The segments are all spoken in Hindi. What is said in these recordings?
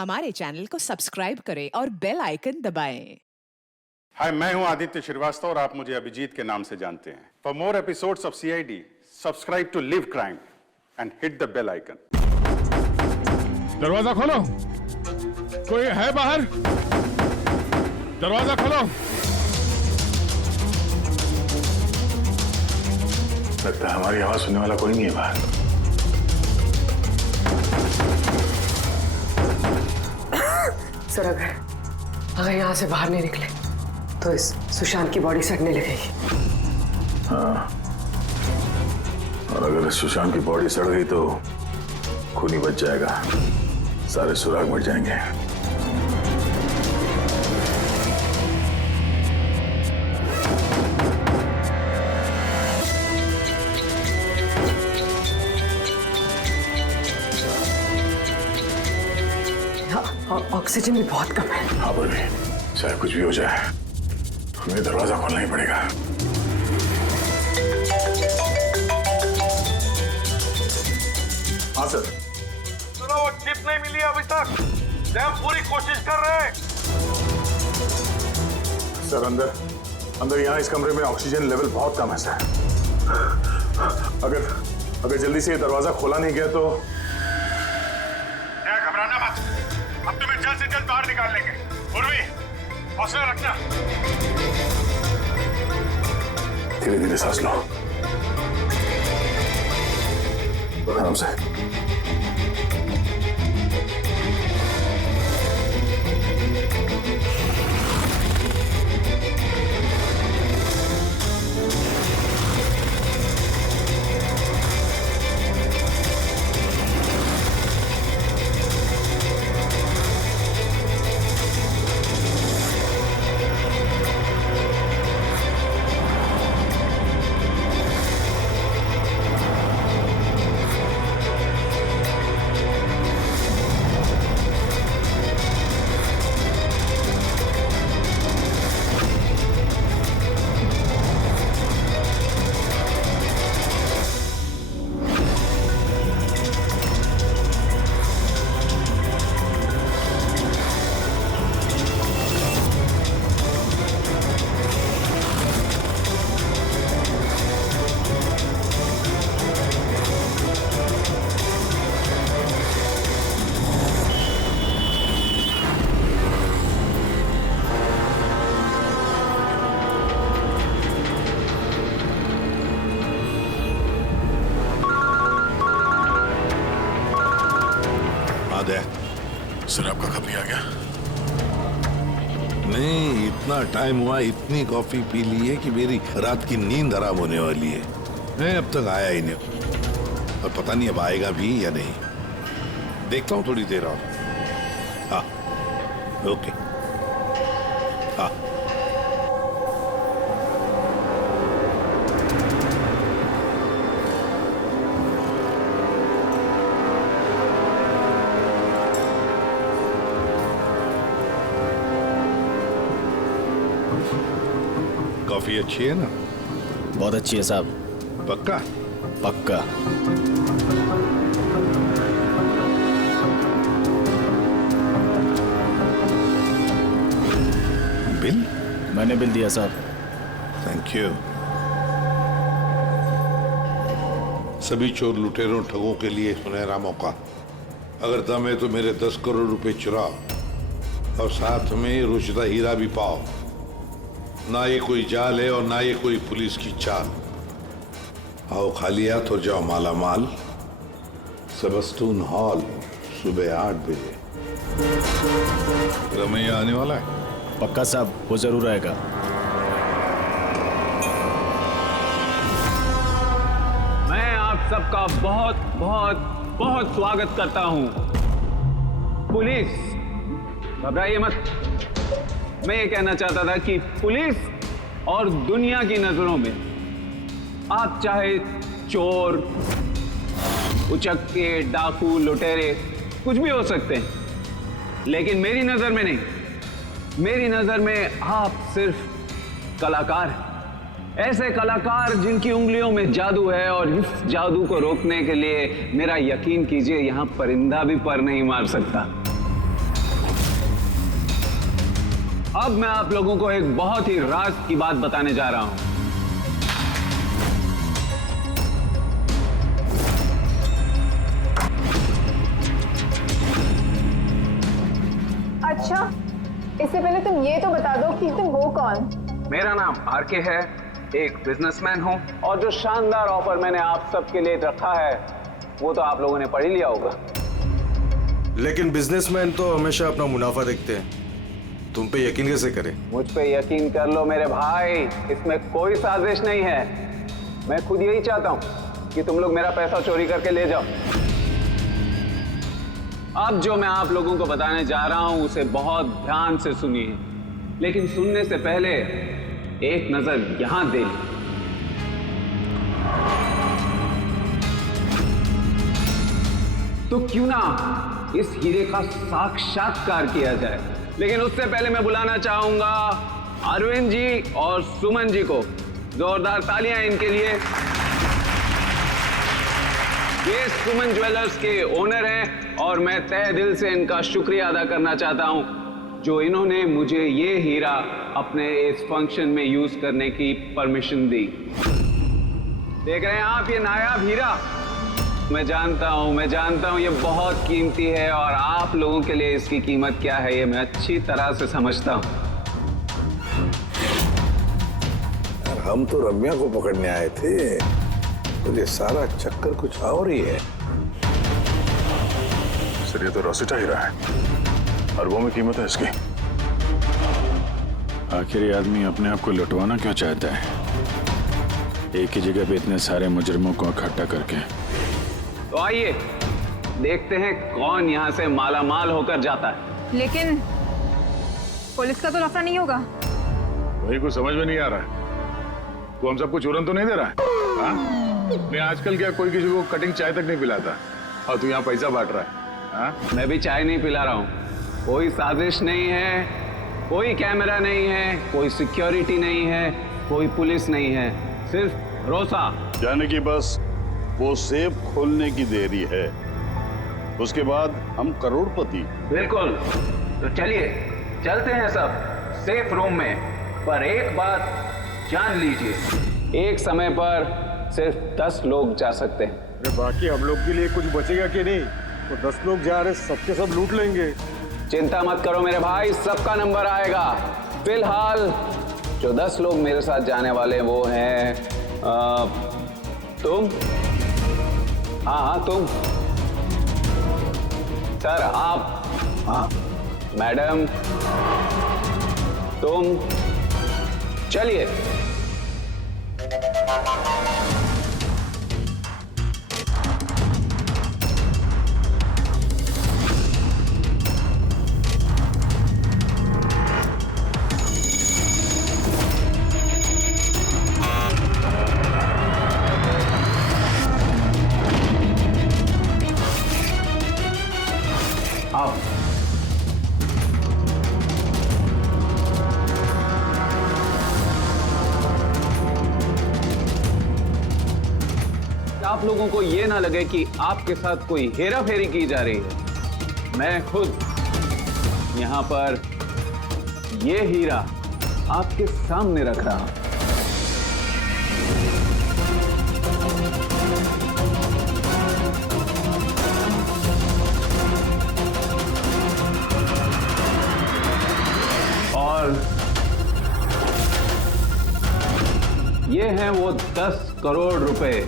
हमारे चैनल को सब्सक्राइब करें और बेल आइकन दबाएं। हाय, मैं हूं आदित्य श्रीवास्तव और आप मुझे अभिजीत के नाम से जानते हैं। For more episodes of CID, subscribe to Liv crime and hit the bell icon. दरवाजा खोलो, कोई है बाहर? दरवाजा खोलो। लगता है हमारी आवाज सुनने वाला कोई नहीं है बाहर। सर, अगर यहाँ से बाहर नहीं निकले तो इस सुशांत की बॉडी सड़ने लगेगी। हाँ, और अगर इस सुशांत की बॉडी सड़ गई तो खून ही बच जाएगा, सारे सुराग मिट जाएंगे। ऑक्सीजन भी बहुत कम है। हाँ बोली, चाहे कुछ भी हो जाए हमें दरवाजा खोलना ही पड़ेगा। हाँ सर। सुनो, वो चिप नहीं मिली अभी तक। हम पूरी कोशिश कर रहे हैं। सर अंदर यहाँ इस कमरे में ऑक्सीजन लेवल बहुत कम है सर। अगर जल्दी से ये दरवाजा खोला नहीं गया तो घबराना मत, अब तुम्हें जल्द से जल्द बाहर निकाल लेंगे। उर्वी, हौसला रखना। धीरे धीरे सांस लो, आराम से। सर आपका कब भी आ गया? नहीं, इतना टाइम हुआ, इतनी कॉफी पी ली है कि मेरी रात की नींद हराम होने वाली है। नहीं, अब तक आया ही नहीं और पता नहीं अब आएगा भी या नहीं। देखता हूँ थोड़ी देर और। हाँ, ओके। हाँ, कॉफी अच्छी है ना? बहुत अच्छी है साहब। पक्का? पक्का। बिल? मैंने बिल दिया साहब। Thank you. सभी चोर लुटेरों ठगों के लिए सुनहरा मौका। अगर दम है तो मेरे 10 करोड़ रुपए चुराओ और साथ में रुचिता हीरा भी पाओ। ना ये कोई जाल है और ना ये कोई पुलिस की चाल। आओ खाली हाथ और जाओ माला माल। सेबस्टून हॉल, सुबह 8 बजे। रमैया आने वाला है? पक्का साहब, वो जरूर आएगा। मैं आप सबका बहुत बहुत बहुत स्वागत करता हूं। पुलिस, घबराइए मत। मैं ये कहना चाहता था कि पुलिस और दुनिया की नजरों में आप चाहे चोर, उचक्के, डाकू, लुटेरे कुछ भी हो सकते हैं, लेकिन मेरी नजर में नहीं। मेरी नजर में आप सिर्फ कलाकार हैं। ऐसे कलाकार जिनकी उंगलियों में जादू है, और इस जादू को रोकने के लिए मेरा यकीन कीजिए, यहां परिंदा भी पर नहीं मार सकता। अब मैं आप लोगों को एक बहुत ही राज की बात बताने जा रहा हूं। अच्छा, इससे पहले तुम ये तो बता दो कि तुम हो कौन? मेरा नाम आरके है, एक बिजनेसमैन हूं, और जो शानदार ऑफर मैंने आप सबके लिए रखा है वो तो आप लोगों ने पढ़ ही लिया होगा। लेकिन बिजनेसमैन तो हमेशा अपना मुनाफा देखते हैं, तुम पे यकीन कैसे करें? मुझ पे यकीन कर लो मेरे भाई, इसमें कोई साजिश नहीं है। मैं खुद यही चाहता हूं कि तुम लोग मेरा पैसा चोरी करके ले जाओ। अब जो मैं आप लोगों को बताने जा रहा हूं उसे बहुत ध्यान से सुनिए, लेकिन सुनने से पहले एक नजर यहां दे ली। तो क्यों ना इस हीरे का साक्षात्कार किया जाए। लेकिन उससे पहले मैं बुलाना चाहूंगा अरविंद जी और सुमन जी को। जोरदार तालियां इनके लिए। ये सुमन ज्वेलर्स के ओनर हैं और मैं तहे दिल से इनका शुक्रिया अदा करना चाहता हूं जो इन्होंने मुझे ये हीरा अपने इस फंक्शन में यूज करने की परमिशन दी। देख रहे हैं आप ये नायाब हीरा? मैं जानता हूं ये बहुत कीमती है और आप लोगों के लिए इसकी कीमत क्या है ये मैं अच्छी तरह से समझता हूं। हम तो रम्या को पकड़ने आए थे, तो ये सारा चक्कर कुछ और ही है। सर ये तो रोसिटा हीरा है, अरबों में कीमत है इसकी। आखिर ये आदमी अपने आप को लुटवाना क्यों चाहता है, एक ही जगह पे इतने सारे मुजरिमों को इकट्ठा करके? तो आइए देखते हैं कौन यहां से माला माल होकर जाता है। लेकिन पुलिस का तो लफड़ा नहीं होगा? वही कुछ समझ में नहीं आ रहा है। तू हम सबको चूरन तो नहीं दे रहा है? हाँ? नहीं आजकल क्या कोई किसी को कटिंग चाय तक नहीं पिलाता और तू यहाँ पैसा बांट रहा है? हाँ? मैं भी चाय नहीं पिला रहा हूँ। कोई साजिश नहीं है, कोई कैमरा नहीं है, कोई सिक्योरिटी नहीं है, कोई पुलिस नहीं है, सिर्फ भरोसा। जाने की बस वो सेफ खोलने की देरी है, उसके बाद हम करोड़पति। बिल्कुल। तो चलिए चलते हैं सब सेफ रूम में। पर एक बात जान लीजिए, एक समय पर सिर्फ 10 लोग जा सकते हैं। अरे बाकी हम लोग के लिए कुछ बचेगा कि नहीं? तो 10 लोग जा रहे, सबके सब लूट लेंगे। चिंता मत करो मेरे भाई, सबका नंबर आएगा। फिलहाल जो 10 लोग मेरे साथ जाने वाले हैं वो हैं तुम, हाँ तुम, सर आप, हाँ मैडम तुम। चलिए आओ। आप लोगों को यह ना लगे कि आपके साथ कोई हेरा फेरी की जा रही है। मैं खुद यहां पर यह हीरा आपके सामने रख रहा हूं। और ये हैं वो 10 करोड़ रुपए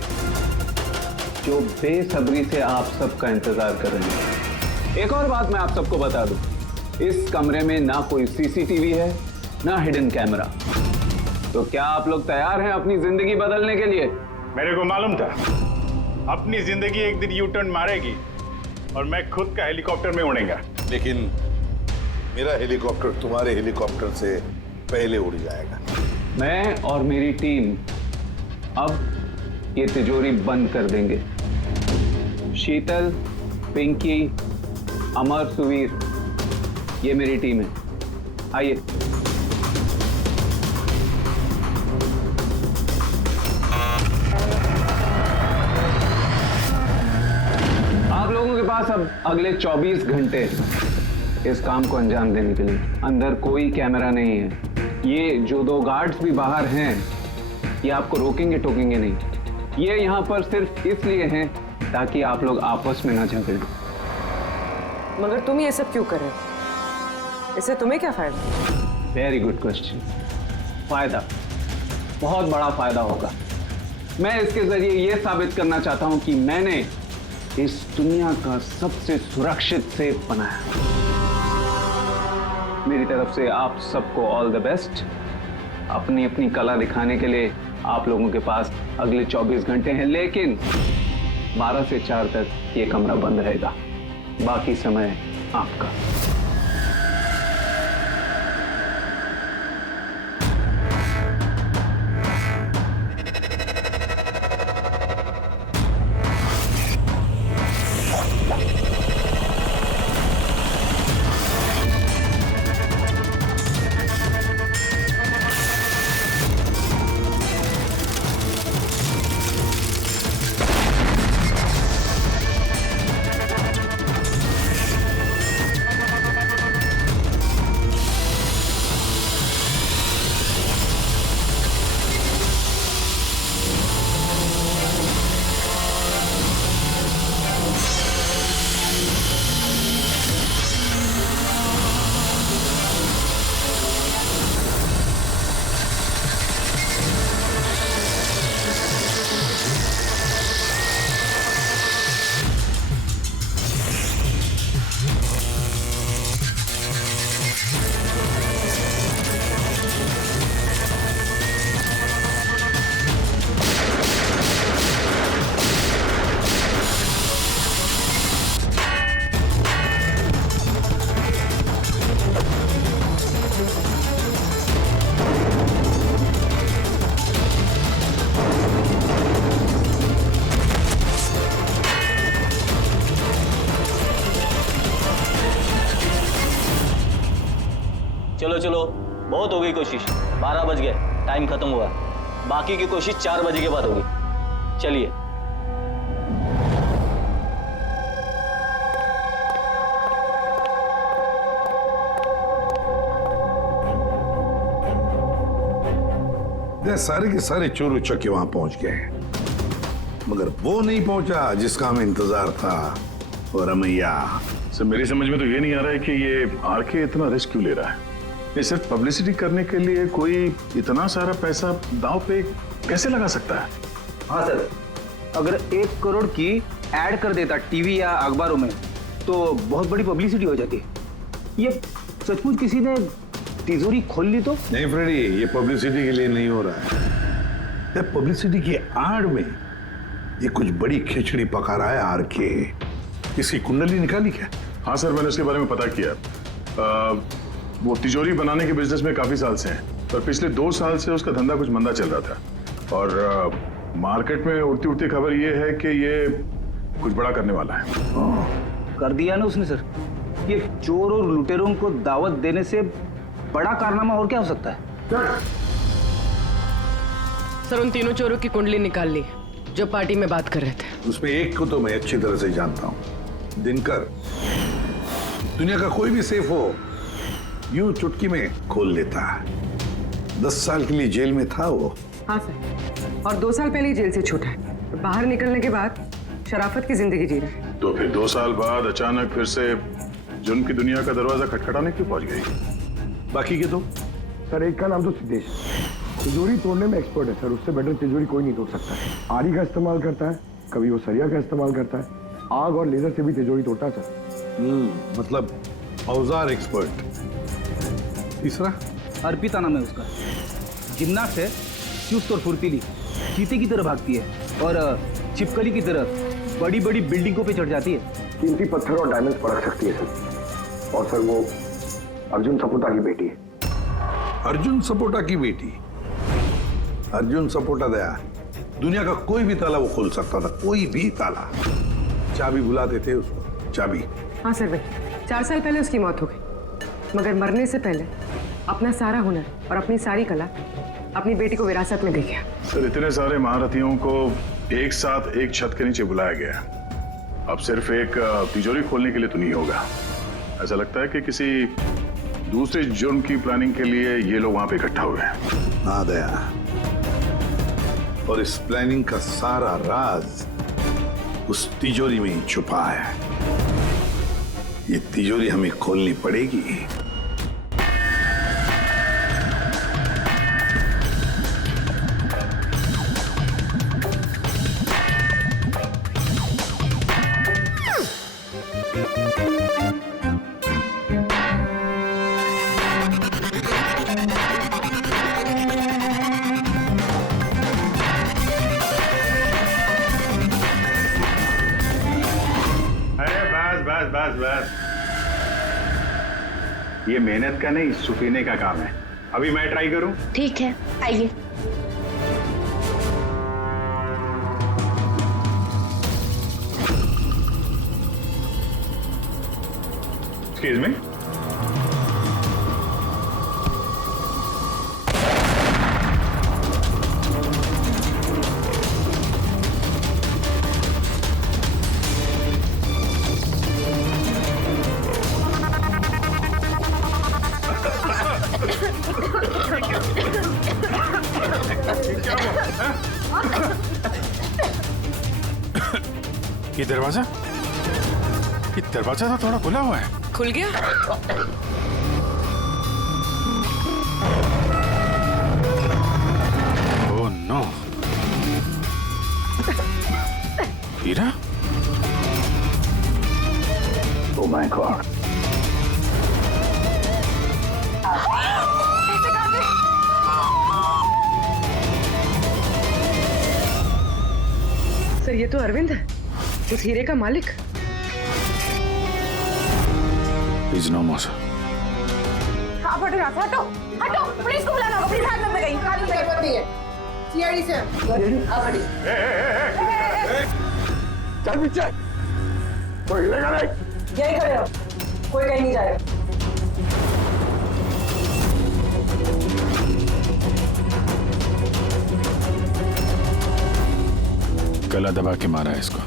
जो बेसब्री से आप सबका इंतजार कर रहे हैं। एक और बात मैं आप सबको बता दूं, इस कमरे में ना कोई सीसीटीवी है ना हिडन कैमरा। तो क्या आप लोग तैयार हैं अपनी जिंदगी बदलने के लिए? मेरे को मालूम था अपनी जिंदगी एक दिन यू टर्न मारेगी और मैं खुद का हेलीकॉप्टर में उड़ेगा। लेकिन मेरा हेलीकॉप्टर तुम्हारे हेलीकॉप्टर से पहले उड़ जाएगा। मैं और मेरी टीम अब ये तिजोरी बंद कर देंगे। शीतल, पिंकी, अमर, सुवीर, ये मेरी टीम है। आइए। आप लोगों के पास अब अगले 24 घंटे इस काम को अंजाम देने के लिए। अंदर कोई कैमरा नहीं है। ये जो 2 गार्ड्स भी बाहर हैं, ये आपको रोकेंगे टोकेंगे नहीं। ये यहाँ पर सिर्फ इसलिए हैं ताकि आप लोग आपस में ना झगड़ें। मगर तुम ये सब क्यों कर रहे हो? इससे तुम्हें क्या फायदा? Very good question. फायदा, बहुत बड़ा फायदा होगा। मैं इसके जरिए यह साबित करना चाहता हूं कि मैंने इस दुनिया का सबसे सुरक्षित सेफ बनाया। मेरी तरफ से आप सबको ऑल द बेस्ट। अपनी अपनी कला दिखाने के लिए आप लोगों के पास अगले 24 घंटे हैं, लेकिन 12 से 4 तक ये कमरा बंद रहेगा। बाकी समय आपका। चलो चलो, बहुत हो गई कोशिश। 12 बज गए, टाइम खत्म हुआ। बाकी की कोशिश 4 बजे के बाद होगी। चलिए। सारे के सारे चोर उचक्के वहां पहुंच गए, मगर वो नहीं पहुंचा जिसका हमें इंतजार था। और रमैया, सर मेरी समझ में तो ये नहीं आ रहा है कि ये आरके इतना रिस्क क्यों ले रहा है। ये सिर्फ पब्लिसिटी करने के लिए कोई इतना सारा पैसा दांव पे कैसे लगा सकता है? हाँ सर, अगर 1 करोड़ की ऐड कर देता टीवी या अखबारों में तो बहुत बड़ी पब्लिसिटी हो जाती। ये सचमुच किसी ने तिजोरी खोल ली तो? नहीं फ्रेडी, ये पब्लिसिटी के लिए नहीं हो रहा है। पब्लिसिटी की आड़ में ये कुछ बड़ी खिचड़ी पका रहा है आरके। इसकी कुंडली निकाली क्या? हाँ सर, मैंने उसके बारे में पता किया। वो तिजोरी बनाने के बिजनेस में काफी साल से हैं, पर पिछले 2 साल से उसका धंधा कुछ मंदा चल रहा था। और मार्केट में उड़ती उड़ती खबर ये है कि ये कुछ बड़ा करने वाला है। कर दिया ना उसने सर। ये चोर और लुटेरों को दावत देने से बड़ा कारनामा और क्या हो सकता है? सर, उन तीनों चोरों की कुंडली निकाल ली जो पार्टी में बात कर रहे थे। उसमें एक को तो मैं अच्छी तरह से जानता हूं, दिनकर। दुनिया का कोई भी सेफ हो यूं चुटकी में खोल लेता है। 10 साल के लिए जेल में था वो। हाँ सर, और 2 साल पहले ही जेल से छूटा है। बाहर निकलने के बाद शराफत की जिंदगी जी रहा है। तो फिर 2 साल बाद अचानक फिर से जुर्म की दुनिया का दरवाजा खटखटाने क्यों पहुंच गई? बाकी के 2? सर, एक का नाम तो सिद्धेश, तिजोरी तोड़ने में एक्सपर्ट है सर। उससे बेटर तिजोरी कोई नहीं तोड़ सकता है। आरी का इस्तेमाल करता है, कभी वो सरिया का इस्तेमाल करता है, आग और लेजर से भी तिजोरी तोड़ता है सर। मतलब औजार एक्सपर्ट। तीसरा? अर्पिता नाम है उसका। जिम्नास्ट है, चुस्त और फुर्तीली, चीते की तरह भागती है और छिपकली की तरह बड़ी बड़ी बिल्डिंगों पे चढ़ जाती है। कीमती पत्थर और डायमंड्स परख सकती है सर। और सर वो अर्जुन सपोटा की बेटी है। अर्जुन सपोटा की बेटी? अर्जुन सपोटा दया दुनिया का कोई भी ताला वो खोल सकता था, कोई भी ताला। चाबी बुलाते थे उसको, चाबी। हाँ सर भाई, 4 साल पहले उसकी मौत हो गई, मगर मरने से पहले अपना सारा हुनर और अपनी सारी कला अपनी बेटी को विरासत में दे गया। सर, इतने सारे महारथियों को एक साथ एक छत के नीचे बुलाया गया। अब सिर्फ एक तिजोरी खोलने के लिए तो नहीं होगा। ऐसा लगता है कि किसी दूसरे जुर्म की प्लानिंग के लिए ये लोग वहां पे इकट्ठा हुए हैं। हाँ दया, और इस प्लानिंग का सारा राज उस तिजोरी में ही छुपा है। ये तिजोरी हमें खोलनी पड़ेगी। बस ये मेहनत का नहीं, सुफीने का काम है। अभी मैं ट्राई करूं? ठीक है, आइए। Excuse me. ये दरवाजा तो थोड़ा खुला हुआ है। खुल गया? Oh no. हीरा? Oh my god. सर ये तो अरविंद है, उस हीरे का मालिक। Please no more. हाँ हटो, हटो हटो, पुलिस को बुलाना होगा। प्लीज हाथ में गई, हाथ में गई है। सीआईडी से आप हटिए। चल पीछे, कोई हिलेगा नहीं। यही खड़े हो, कोई कहीं नहीं जाएगा। गला दबा के मारा है इसको।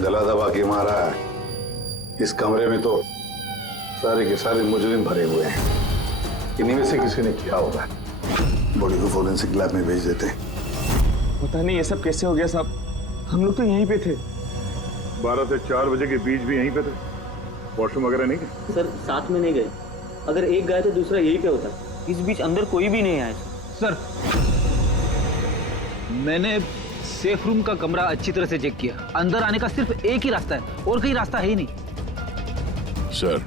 गला दबा के मारा है। इस कमरे में तो सारे के सारे मुजरिम भरे हुए हैं। इन्हीं में से किसी ने किया होगा। बॉडी को फोरेंसिक लैब में भेज देते। पता नहीं ये सब कैसे हो गया साहब, हम लोग तो यहीं पे थे। 12 से 4 बजे के बीच भी यहीं पे थे। वॉशरूम वगैरह नहीं गए? सर साथ में नहीं गए। अगर एक गया तो दूसरा यही पे होता। इस बीच अंदर कोई भी नहीं आया। सर मैंने सेफ रूम का कमरा अच्छी तरह से चेक किया। अंदर आने का सिर्फ एक ही रास्ता है और कोई रास्ता है ही नहीं। सर,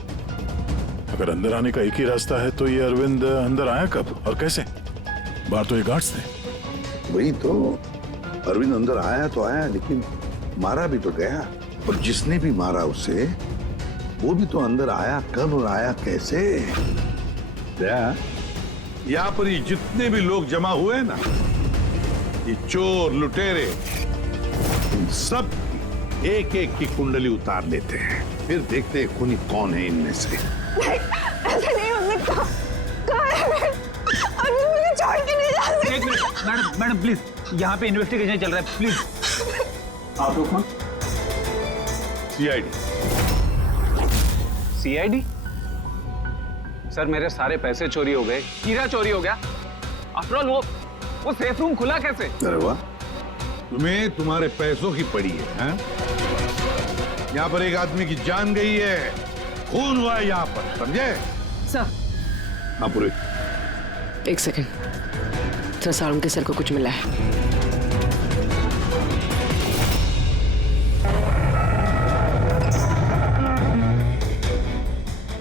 अगर अंदर आने का एक ही रास्ता है तो ये अरविंद अंदर आया कब और कैसे? बाहर तो ये गार्ड्स थे। वही तो, अरविंद अंदर आया तो आया, लेकिन मारा भी तो गया। और जिसने भी मारा उसे, वो भी तो अंदर आया कब और आया कैसे? यहाँ पर ये जितने भी लोग जमा हुए हैं ना, ये चोर लुटेरे, इन सब एक एक की कुंडली उतार लेते हैं, फिर देखते हैं खूनी कौन है इनमें से। ऐसे नहीं हो सकता। कहाँ है? अभी मुझे छोड़ के नहीं जा सकते। एक मिनट मैडम प्लीज, यहाँ पे इन्वेस्टिगेशन चल रहा है, प्लीज। आप लोग कौन? सीआईडी। सीआईडी? सर मेरे सारे पैसे चोरी हो गए, हीरा चोरी हो गया। आफ्टर ऑल वो सेफ रूम खुला कैसे? अरे वाह, तुम्हें तुम्हारे पैसों की पड़ी है, हैं? यहाँ पर एक आदमी की जान गई है, खून हुआ है यहाँ पर, समझे? सर। हाँ पूरे। एक सेकंड सर, सारुण के सर को कुछ मिला है।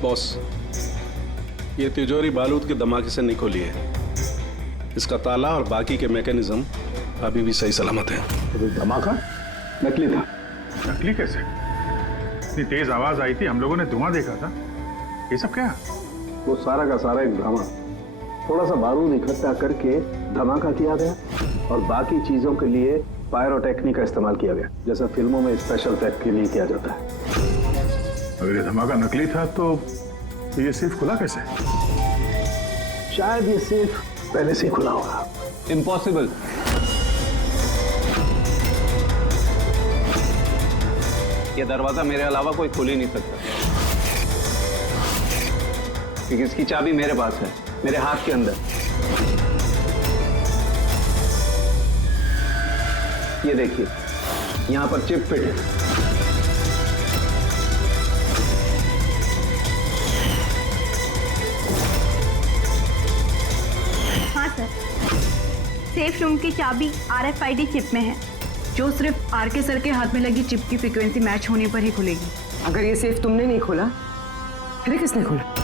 बॉस, ये तिजोरी बारूद के धमाके से नहीं खुली है। इसका ताला और बाकी के मैकेनिज्म अभी भी सही सलामत है। तो धमाका नकली था। नकली कैसे? इतनी तेज आवाज आई थी, हम लोगों ने धुआं देखा था। ये सब क्या? वो सारा का सारा एक ड्रामा। थोड़ा सा बारूद इकट्ठा करके धमाका किया गया और बाकी चीजों के लिए पायरोटेक्निक का इस्तेमाल किया गया, जैसा फिल्मों में स्पेशल इफेक्ट के लिए किया जाता है। अगर ये धमाका नकली था तो ये सेफ खुला कैसे? शायद ये सेफ पहले से ही खुला होगा। इम्पॉसिबल। ये दरवाजा मेरे अलावा कोई खोल ही नहीं सकता। क्योंकि इसकी चाबी मेरे पास है, मेरे हाथ के अंदर। ये देखिए, यहां पर चिप फिट है। हाँ सर, सेफ रूम की चाबी RFID चिप में है, जो सिर्फ आरके सर के हाथ में लगी चिप की फ्रीक्वेंसी मैच होने पर ही खुलेगी। अगर ये सेफ तुमने नहीं खोला, फिर किसने खोला?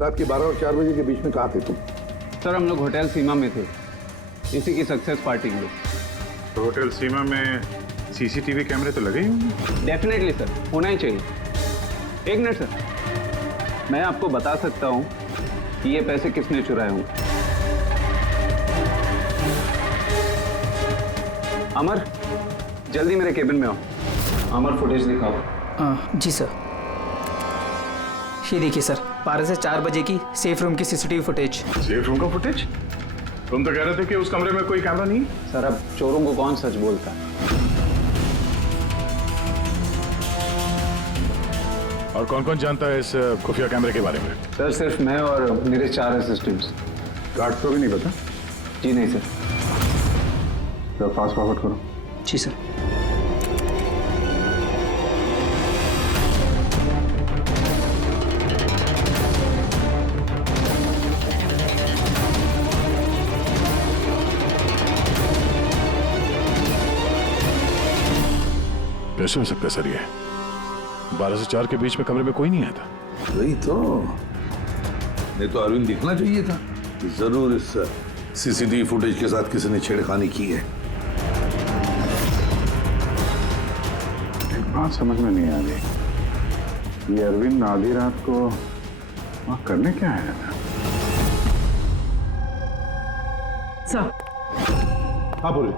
रात के 12 और 4 बजे के बीच में कहाँ थे तुम? सर हम लोग होटल सीमा में थे, इसी की सक्सेस पार्टी के लिए। तो होटल सीमा में CCTV कैमरे तो लगे ही होंगे? डेफिनेटली सर, होना ही चाहिए। एक मिनट सर, मैं आपको बता सकता हूँ कि ये पैसे किसने चुराए होंगे। अमर, जल्दी मेरे केबिन में आओ। अमर, फुटेज दिखाओ। जी सर। ये देखिए सर, 12 से 4 बजे की सेफ रूम की CCTV फुटेज। सेफ रूम का फुटेज? तुम तो कह रहे थे कि उस कमरे में कोई कैमरा नहीं। सर अब चोरों को कौन सच बोलता है? और कौन कौन जानता है इस खुफिया कैमरे के बारे में? सर सिर्फ मैं और मेरे 4 असिस्टेंट्स। गार्ड को भी नहीं पता? जी नहीं सर। तो फास्ट फॉरवर्ड करो। जी सर। कैसे हो सकता है सर ये? 12 से 4 के बीच में कमरे में कोई नहीं आया था। वही तो, नहीं तो अरविंद दिखना चाहिए था। जरूर इस CCTV फुटेज के साथ किसी ने छेड़खानी की है। एक बात समझ में नहीं आ रही, ये अरविंद आधी रात को वहां करने क्या आया था? सर। हाँ बोले,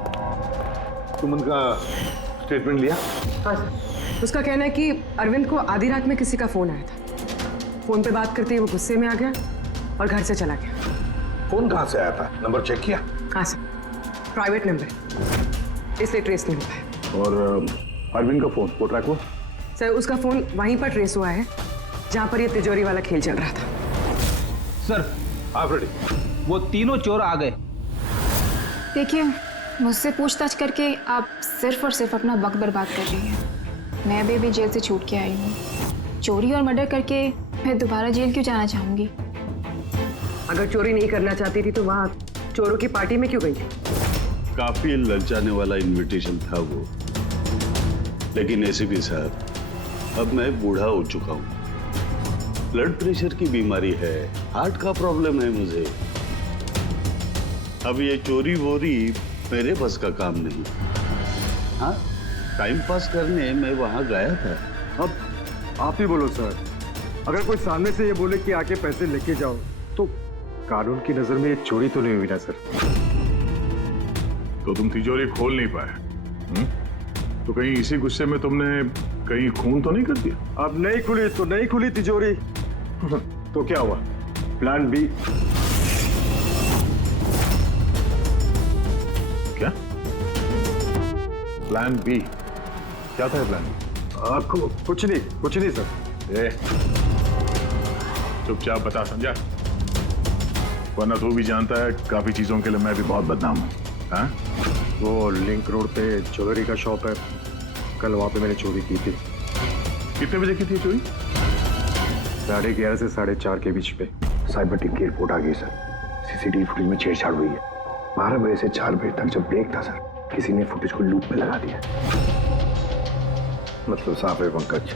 तुम उनका स्टेटमेंट लिया? हाँ सर। उसका कहना है कि अरविंद को आधी रात में किसी का फोन आया था। फोन पे बात करते ही वो गुस्से में आ गया और घर से चला गया। फोन कहाँ से आया था? नंबर चेक किया? हाँ सर, प्राइवेट नंबर, इसलिए ट्रेस नहीं हो पाया। और अरविंद का फोन वो ट्रैक हुआ? सर उसका फोन वहीं पर ट्रेस हुआ है जहां पर ये तिजोरी वाला खेल चल रहा था। सर आप रेडी? वो तीनों चोर आ गए। देखिए मुझसे पूछताछ करके आप सिर्फ और सिर्फ अपना वक्त बर्बाद कर रही हैं। मैं अभी जेल से छूट के आई हूँ। चोरी और मर्डर करके मैं दोबारा जेल क्यों जाना चाहूँगी? अगर चोरी नहीं करना चाहती थी तो वहाँ चोरों की पार्टी में क्यों गई थी? काफी ललचाने वाला इनविटेशन था वो, लेकिन ACP साहब, अब मैं बूढ़ा हो चुका हूँ। ब्लड प्रेशर की बीमारी है, हार्ट का प्रॉब्लम है मुझे। अब ये चोरी वोरी मेरे बस का काम नहीं। हाँ, टाइम पास करने मैं वहां गया था। अब आप ही बोलो सर, अगर कोई सामने से ये बोले कि आके पैसे लेके जाओ, तो कानून की नजर में ये चोरी तो नहीं हुई ना सर? तो तुम तिजोरी खोल नहीं पाए? तो कहीं इसी गुस्से में तुमने कहीं खून तो नहीं कर दिया? अब नहीं खुली तो नहीं खुली तिजोरी। तो क्या हुआ? Plan B। क्या प्लान B? क्या था प्लान B? आपको कुछ नहीं सर। चुपचाप बता समझा, वरना तू भी जानता है काफी चीजों के लिए मैं भी बहुत बदनाम हूँ। हाँ? वो लिंक रोड पे ज्वेलरी का शॉप है, कल वहां पे मैंने चोरी की थी। कितने बजे की थी चोरी? 11:30 से 4:30 के बीच पे। साइबर टीम की रिपोर्ट आ गई सर। CCTV फुटेज में छेड़छाड़ हुई है। 12 बजे से 4 बजे तक जब ब्रेक था सर, किसी ने फुटेज को लूप में लगा दिया। मतलब साफ है पंकज,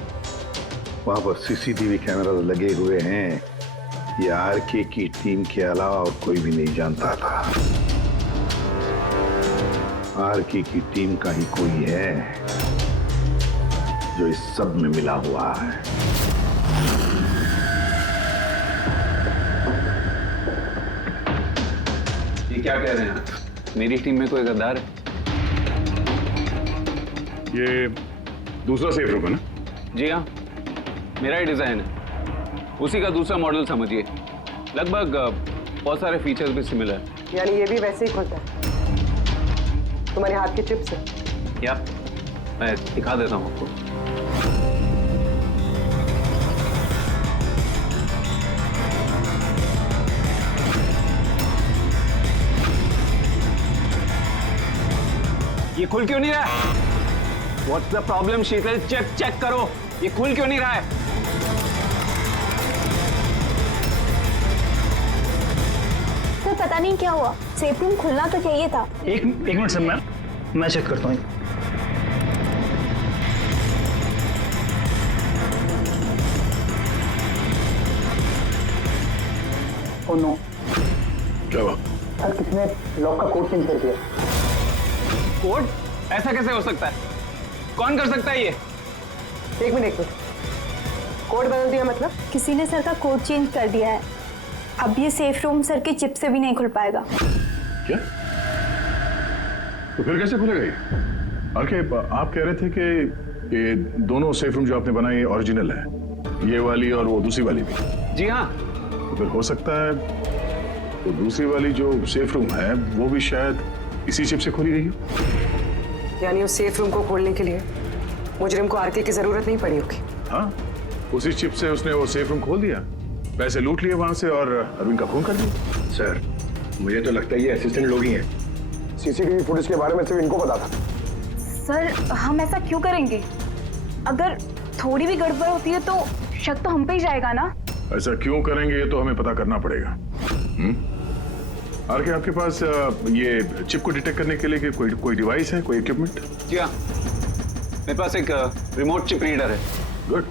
वहां पर CCTV कैमरा लगे हुए हैं। ये RK की टीम के अलावा और कोई भी नहीं जानता था। RK की टीम का ही कोई है जो इस सब में मिला हुआ है। ये क्या कह रहे हैं आप? मेरी टीम में कोई गद्दार है? ये दूसरा सेफ रूम है ना? जी हाँ, मेरा ही डिजाइन है, उसी का दूसरा मॉडल समझिए। लगभग बहुत सारे फीचर्स भी सिमिलर है। यानी ये भी वैसे ही खुलता है तुम्हारे हाथ के चिप से? क्या? मैं दिखा देता हूँ आपको। ये खुल क्यों नहीं रहा है? What's the problem Sheetal? Check करो, ये खुल क्यों नहीं रहा है? सर पता नहीं क्या हुआ, सेफ रूम खुलना तो चाहिए था। एक मिनट सर, मैं चेक करता हूँ। ओह नो, क्या हुआ? सर किसने लॉक का कोड चेंज कर दिया। कोड? ऐसा कैसे हो सकता है? कौन कर सकता है ये? एक मिनट, कोड बदल दिया मतलब? किसी ने सर का कोड चेंज कर दिया है। अब ये सेफ रूम सर के चिप से भी नहीं खुल पाएगा। क्या? तो फिर कैसे खुलेगा ये? आरके, आप कह रहे थे कि ये दोनों सेफ रूम जो आपने बनाए ओरिजिनल है, ये वाली और वो दूसरी वाली भी? जी हाँ। तो फिर हो सकता है वो दूसरी वाली जो सेफ रूम है वो भी शायद इसी चिप से खोली गई हो। यानी उस सेफ रूम को खोलने के लिए मुजरिम को आरके की जरूरत नहीं पड़ी होगी। हाँ, उसी चिप से उसने वो सेफ रूम खोल दिया, पैसे लूट लिए वहां से और अरविंद का खून कर दिया। सर, मुझे तो लगता है ये असिस्टेंट लोग ही हैं। सीसीटीवी फुटेज के बारे में सिर्फ इनको पता था। सर हम ऐसा क्यों करेंगे? अगर थोड़ी भी गड़बड़ होती है तो शक तो हम पे ही जाएगा ना। ऐसा क्यों करेंगे ये तो हमें पता करना पड़ेगा। आरके, आपके पास ये चिप को डिटेक्ट करने के लिए कोई डिवाइस है, कोई इक्विपमेंट? जी हाँ, मेरे पास एक रिमोट चिप रीडर है। गुड।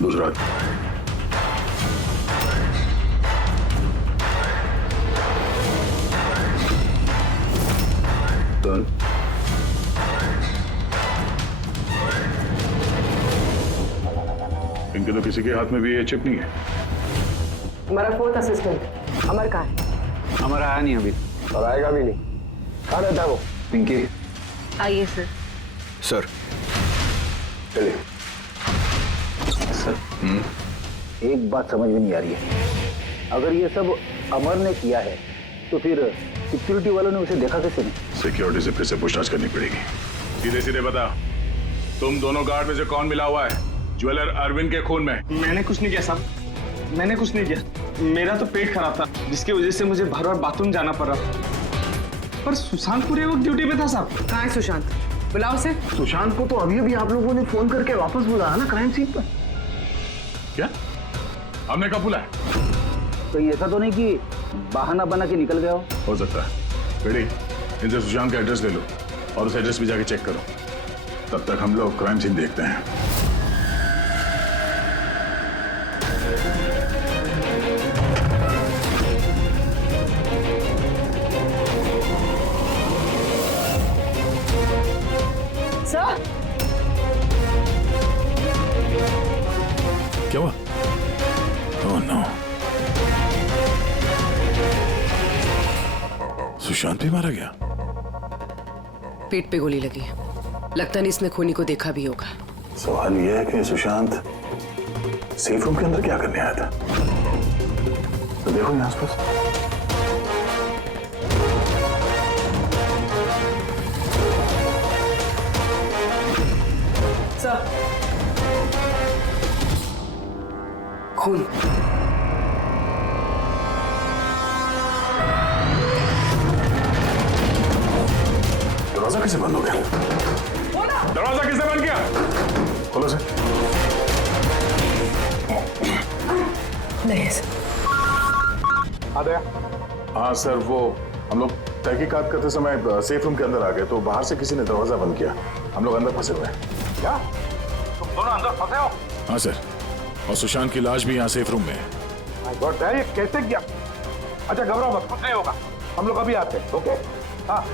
दूसरा इनके तो किसी के हाथ में भी ये चिप नहीं है। हमारा फोर्थ असिस्टेंट अमर कहाँ है? अमर आया नहीं अभी, और आएगा भी नहीं। कहाँ रहता है वो? पिंकी। आइए सर। सर चलिए। सर एक बात समझ में नहीं आ रही है, अगर ये सब अमर ने किया है तो फिर सिक्योरिटी वालों ने उसे देखा कैसे नहीं? सिक्योरिटी से फिर से पूछताछ करनी पड़ेगी। सीधे सीधे बता, तुम दोनों गार्ड में से कौन मिला हुआ है ज्वेलर अरविंद के खून में? मैंने कुछ नहीं किया साहब, मैंने कुछ नहीं किया। मेरा तो पेट खराब था जिसकी वजह से मुझे बार बार बाथरूम जाना पड़ रहा। पर सुशांत पूरे वक्त ड्यूटी पे था साहब। कहाँ है सुशांत? बुलाओ उसे। सुशांत को तो अभी आप लोगों ने फोन करके वापस बुलाया ना क्राइम सीन पर। क्या? हमने कब बुलाया? कहीं ऐसा तो नहीं कि बहाना बना के निकल गया हो सकता है। बेटी, इनसे सुशांत का एड्रेस ले लो और उस एड्रेस पे जाके चेक करो। तब तक हम लोग क्राइम सीन देखते हैं। सर क्या हुआ? ओह नो, सुशांत भी मारा गया। पीठ पे गोली लगी, लगता नहीं इसने खूनी को देखा भी होगा। सवाल यह है कि सुशांत सेफ रूम के अंदर क्या करने आया था? तो देखो यहाँ आसपास। सर, खून। दरवाजा कैसे बंद हो गया? दरवाजा किसने बंद किया? खोलो सर। नहीं आ गया। हाँ सर, वो हम लोग तहकीकात करते समय सेफ रूम के अंदर आ गए तो बाहर से किसी ने दरवाजा बंद किया। हम लोग अंदर फंसे हुए हैं। क्या? तुम दोनों अंदर फंसे हो? हाँ सर, और सुशांत की लाश भी यहाँ सेफ रूम में है। माय गॉड, ये कैसे किया? अच्छा घबराओ मत, कुछ नहीं होगा, हम लोग अभी आते हैं। ओके? हाँ।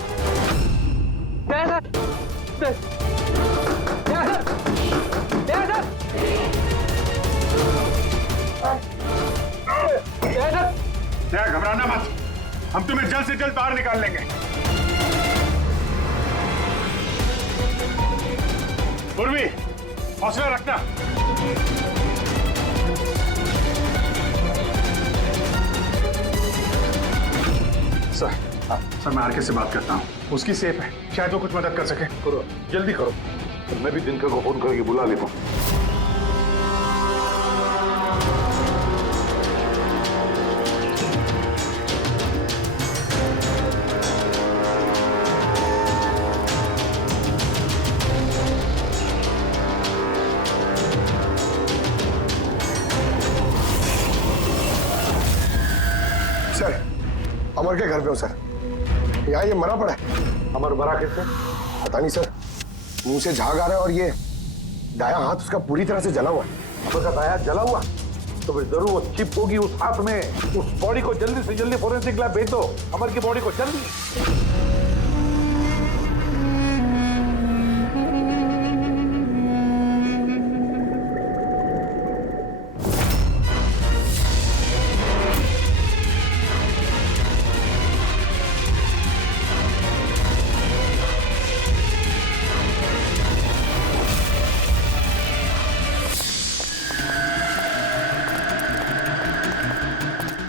घबराना मत, हम तुम्हें जल्द से जल्द बाहर निकाल लेंगे। पूर्वी, हौसला रखना। सर, मैं आरके से बात करता हूँ, उसकी सेफ है, शायद वो कुछ मदद कर सके। करो, जल्दी करो। मैं भी दिनकर को फोन करके बुला लेता हूँ। अमर के घर पे हूँ सर। यहाँ ये मरा पड़ा है। अमर मरा कैसे? पता नहीं सर, मुंह से झाग आ रहा है और ये दायां हाथ उसका पूरी तरह से जला हुआ है। अमर का दाया जला हुआ तो फिर जरूर वो चिप होगी उस हाथ में। उस बॉडी को जल्दी से जल्दी फोरेंसिक लैब भेज दो। अमर की बॉडी को जल्दी।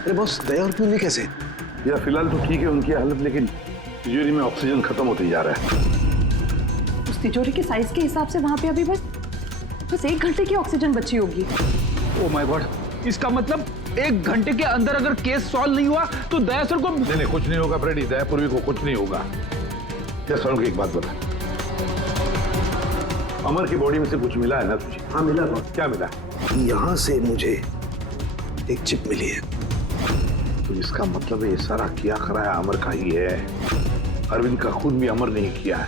अरे बॉस, दया और पूर्वी कैसे? यार फिलहाल तो ठीक है उनकी हालत, लेकिन तिजोरी में ऑक्सीजन खत्म होते जा रहा है। उस तिजोरी के साइज के हिसाब से वहां पे अभी बस 1 घंटे की ऑक्सीजन बची होगी। ओ माय गॉड, इसका मतलब 1 घंटे के अंदर अगर केस सॉल्व नहीं हुआ तो दया सर को नहीं कुछ नहीं होगा फ्रेडी, दया पूर्वी को कुछ नहीं होगा। क्या सर को एक बात बता, अमर की बॉडी में से कुछ मिला है ना तुझे? हाँ मिला बॉस। क्या मिला? यहाँ से मुझे एक चिप मिली है। तो इसका मतलब ये सारा किया कराया अमर का ही है। अरविंद का खुद भी अमर नहीं किया है।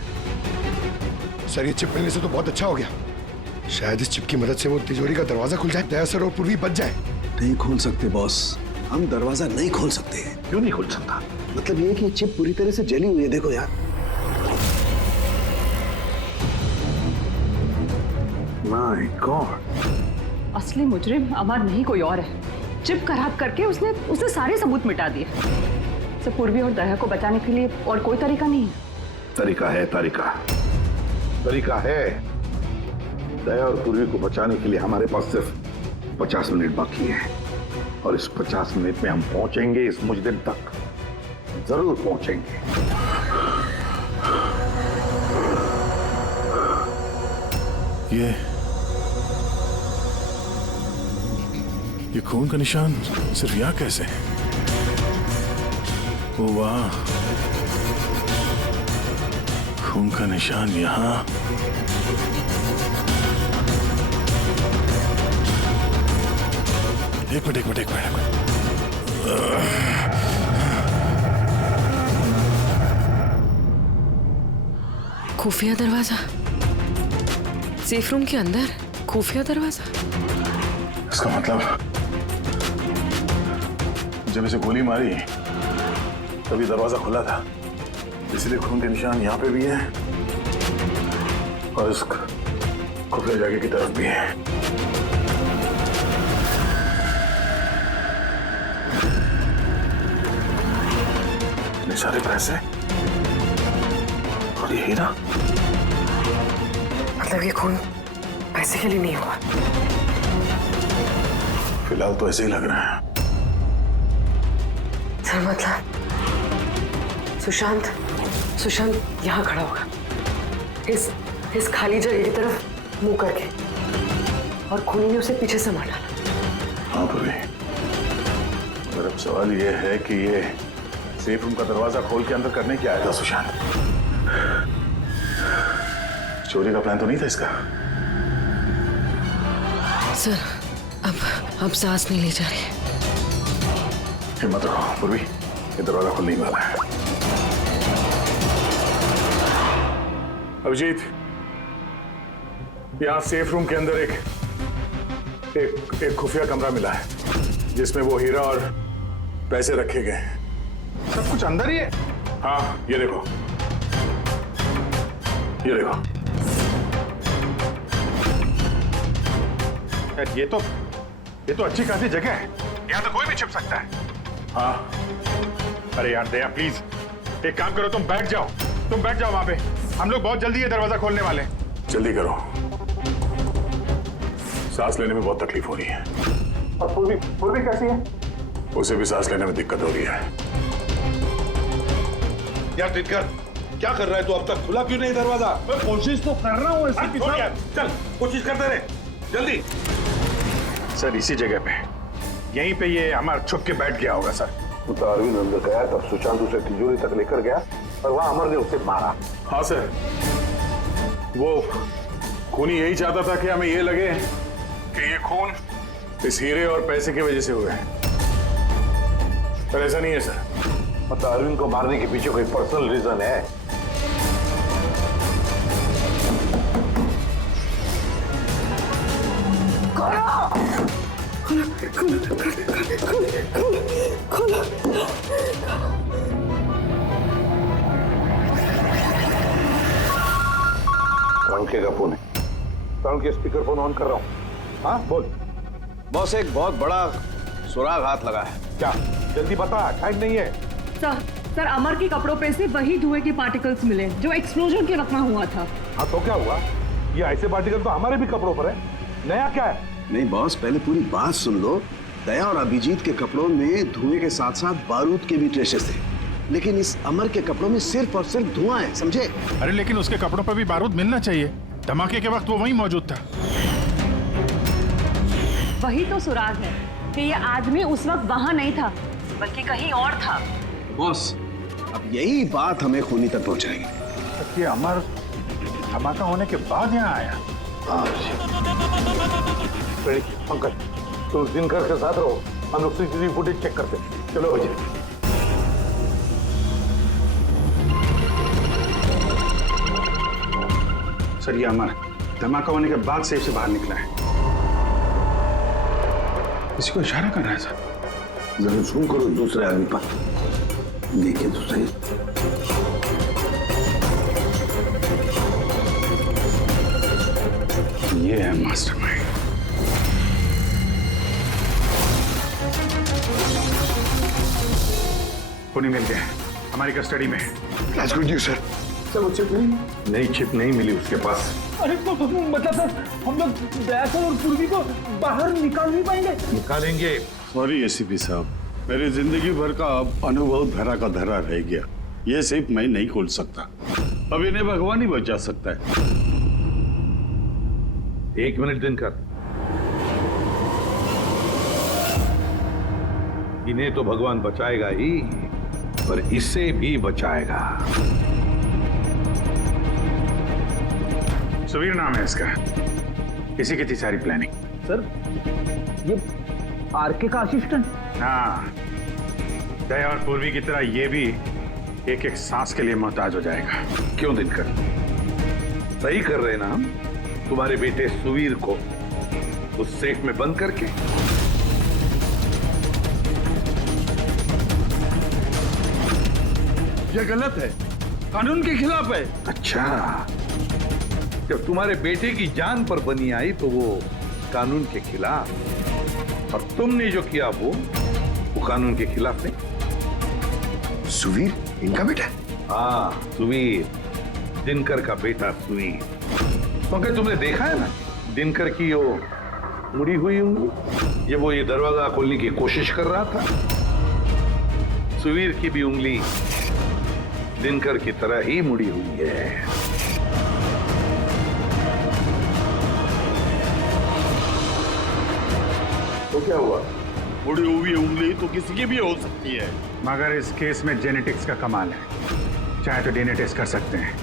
सर ये चिप मिलने से तो बहुत अच्छा हो गया। शायद इस चिप की मदद से वो तिजोरी का दरवाजा खुल जाए, दया सर और पूर्वी बच जाए। नहीं खोल सकते बॉस, हम दरवाजा नहीं खोल सकते। क्यों नहीं खोल सकता? मतलब ये कि चिप पूरी तरह से जली हुई है। देखो यार, माय गॉड, असली मुजरिम अमर नहीं कोई और है। चिप खराब करके उसने सारे सबूत मिटा दिए। से पूर्वी और दया को बचाने के लिए और कोई तरीका नहीं है। तरीका है, तरीका है। दया और पूर्वी को बचाने के लिए हमारे पास सिर्फ 50 मिनट बाकी है, और इस 50 मिनट में हम पहुंचेंगे इस मुजरिम तक, जरूर पहुंचेंगे। ये खून का निशान सिर्फ यहाँ कैसे? ओ वाह, खून का निशान यहाँ। एक मिनट। खुफिया दरवाजा, सेफ रूम के अंदर खुफिया दरवाजा। इसका मतलब जब इसे गोली मारी तभी दरवाजा खुला था, इसलिए खून के निशान यहाँ पे भी है और इस खुफिया जगह की तरफ भी है। इतने सारे पैसे और ये हीरा, मतलब ये खून पैसे के लिए नहीं हुआ। फिलहाल तो ऐसे ही लग रहा है। सर मतलब सुशांत यहाँ खड़ा होगा, इस खाली जगह की तरफ मुंह करके, और खूनी ने उसे पीछे से मार डाला। हाँ पूर्वी, पर अब सवाल ये है कि ये सेफ रूम का दरवाजा खोल के अंदर करने क्या आया था सुशांत? चोरी का प्लान तो नहीं था इसका? सर अब सांस नहीं ले जा रही। हिम्मत रखो पूर्वी, ये दरवाजा खुलने ही वाला है। अभिजीत, यहाँ सेफ रूम के अंदर एक खुफिया कमरा मिला है जिसमें वो हीरा और पैसे रखे गए हैं। सब कुछ अंदर ही है? हाँ, ये देखो। यार ये तो अच्छी खासी जगह है, यहाँ तो कोई भी छिप सकता है। हाँ, अरे यार दया प्लीज एक काम करो, तुम बैठ जाओ वहां पे, हम लोग बहुत जल्दी ये दरवाजा खोलने वाले हैं। जल्दी करो, सांस लेने में बहुत तकलीफ हो रही है। और पूर्वी कैसी है? उसे भी सांस लेने में दिक्कत हो रही है। यार टिटकर क्या कर रहा है तू? अब तक खुला क्यों नहीं दरवाजा? मैं कोशिश तो कर रहा हूँ। चल कोशिश करते रहे, जल्दी। सर इसी जगह पे, यहीं पे ये अमर छुप के बैठ गया होगा सर। वो तो अरविंद अंदर गया तब सुशांत उसे तिजोरी तक लेकर गया और वहां अमर ने उसे मारा। हाँ सर, वो खूनी यही चाहता था कि हमें ये लगे कि ये खून इस हीरे और पैसे की वजह से हुआ है, पर ऐसा नहीं है सर। मतलब अरविंद को मारने के पीछे कोई पर्सनल रीजन है? राहुल के फोन है। राहुल के स्पीकर फोन ऑन कर रहा हूँ। हाँ बोल। बॉस, एक बहुत बड़ा सुराग हाथ लगा है। क्या? जल्दी बता, टाइम नहीं है। सर अमर के कपड़ों पे से वही धुएं के पार्टिकल्स मिले जो एक्सप्लोजन के वक्त में हुआ था। हाँ तो क्या हुआ? ये ऐसे पार्टिकल तो हमारे भी कपड़ों पर है। नया क्या है? नहीं बॉस, पहले पूरी बात सुन लो। दया और अभिजीत के कपड़ों में धुएं के साथ साथ बारूद के भी ट्रेसेस थे, लेकिन इस अमर के कपड़ों में सिर्फ और सिर्फ धुआं है, समझे? अरे लेकिन उसके कपड़ों पर भी बारूद मिलना चाहिए। धमाके के वक्त वो वहीं मौजूद था। वही तो सुराग है कि ये आदमी उस वक्त वहाँ नहीं था बल्कि कहीं और था। बॉस, अब यही बात हमें खूनी तक पहुंचाएगी। ये अमर धमाका होने के बाद यहाँ आया। पंकज, तुम दिनकर के साथ रहो, हम लोग सीसीटीवी फुटेज चेक करते हैं। चलो भैया। सर ये अमर धमाका होने के बाद सेफ से बाहर निकला है। किसी को इशारा कर रहा है सर। जरा जूम करो दूसरे आदमी पर, देखिए तो सही। ये है मास्टरमाइंड। पुणे मिल गया, हमारी कस्टडी में है। That's good news, sir. Sir वो चिप नहीं? नई चिप नहीं मिली उसके पास। अरे तो मतलब सर, हम लोग दया सर और पूर्वी को बाहर निकाल नहीं पाएंगे? निकालेंगे। सॉरी एसीपी साहब, मेरी जिंदगी भर का अनुभव धरा का धरा रह गया। ये सिर्फ मैं नहीं खोल सकता, अब इन्हें भगवान ही बचा सकता है। 1 मिनट दिनकर, इन्हें तो भगवान बचाएगा ही, पर इससे भी बचाएगा। सुवीर नाम है इसका, इसी की थी सारी प्लानिंग। सर ये आरके का असिस्टेंट? हाँ, दया और पूर्वी की तरह ये भी एक एक सांस के लिए मोहताज हो जाएगा। क्यों दिनकर? सही कर रहे ना हम? तुम्हारे बेटे सुवीर को उस सेफ में बंद करके। ये गलत है, कानून के खिलाफ है। अच्छा, जब तुम्हारे बेटे की जान पर बनी आई तो वो कानून के खिलाफ, और तुमने जो किया वो कानून के खिलाफ नहीं। सुवीर इनका बेटा? हाँ, सुवीर, दिनकर का बेटा सुवीर। क्योंकि तुमने देखा है ना दिनकर की वो मुड़ी हुई उंगली, जब वो ये दरवाजा खोलने की कोशिश कर रहा था। सुवीर की भी उंगली दिनकर की तरह ही मुड़ी हुई है। तो क्या हुआ? मुड़ी हुई उंगली तो किसी की भी हो सकती है, मगर इस केस में जेनेटिक्स का कमाल है। चाहे तो डीएनए टेस्ट कर सकते हैं,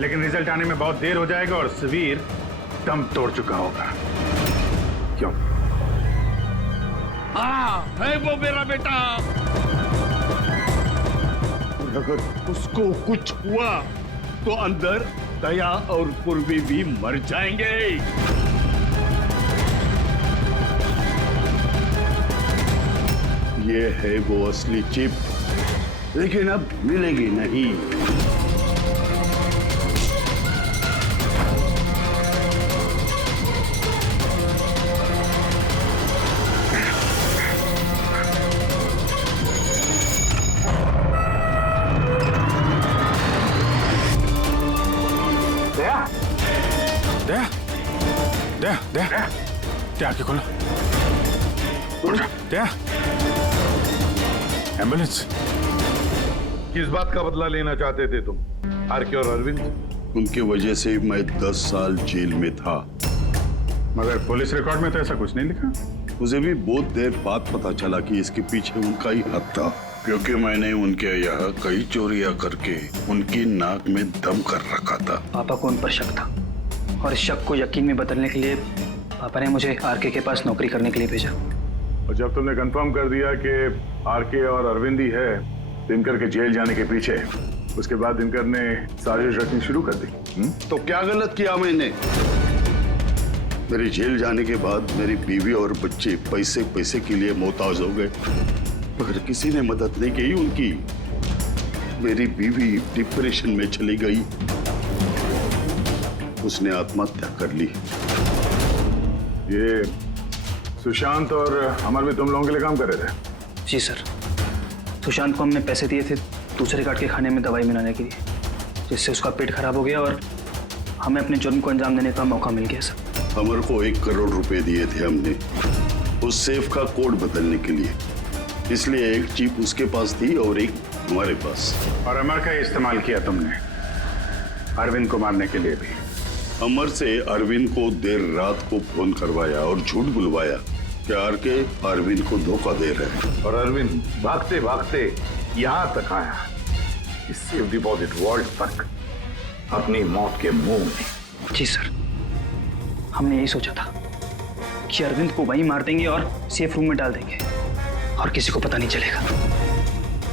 लेकिन रिजल्ट आने में बहुत देर हो जाएगा और सुवीर दम तोड़ चुका होगा। क्यों? हाँ, है वो मेरा बेटा। अगर उसको कुछ हुआ तो अंदर दया और पूर्वी भी मर जाएंगे। ये है वो असली चिप, लेकिन अब मिलेगी नहीं। दया आके खोलो। दया, एम्बुलेंस। किस बात का बदला लेना चाहते थे तुम, आरके और अरविंद? उनकी वजह से मैं 10 साल जेल में था। मगर पुलिस रिकॉर्ड में तो ऐसा कुछ नहीं लिखा। मुझे भी बहुत देर बाद पता चला कि इसके पीछे उनका ही हाथ था, क्योंकि मैंने उनके यहाँ कई चोरियां करके उनकी नाक में दम कर रखा था। पापा को उन पर शक था और इस शक को यकीन में बदलने के लिए पापा ने मुझे आरके के पास नौकरी करने के लिए भेजा। और जब तुमने कंफर्म कर दिया कि आरके और अरविंद ही है, दिनकर के जेल जाने के पीछे उसके बाद दिनकर ने साजिश रचनी शुरू कर दी। तो क्या गलत किया मैंने? मेरे जेल जाने के बाद मेरी बीवी और बच्चे पैसे पैसे के लिए मोहताज हो गए, मगर किसी ने मदद नहीं की उनकी। मेरी बीवी डिप्रेशन में चली गई, उसने आत्महत्या कर ली। ये सुशांत और अमर भी तुम लोगों के लिए काम कर रहे थे? जी सर, सुशांत को हमने पैसे दिए थे दूसरे गार्ड के खाने में दवाई मिलाने के लिए, जिससे उसका पेट खराब हो गया और हमें अपने जुर्म को अंजाम देने का मौका मिल गया सर। अमर को 1 करोड़ रुपए दिए थे हमने उस सेफ का कोड बदलने के लिए, इसलिए एक चिप उसके पास थी और एक हमारे पास। और अमर का इस्तेमाल किया तुमने अरविंद को मारने के लिए भी? अमर से अरविंद को देर रात को फोन करवाया और झूठ बुलवाया कि आरके अरविंद को धोखा दे रहे हैं। और अरविंद भागते भागते यहां तक आया, इस सेफ डिपॉजिट वॉल्ट तक, अपनी मौत के मुंह में। जी सर, हमने यही सोचा था कि अरविंद को वहीं मार देंगे और सेफ रूम में डाल देंगे और किसी को पता नहीं चलेगा।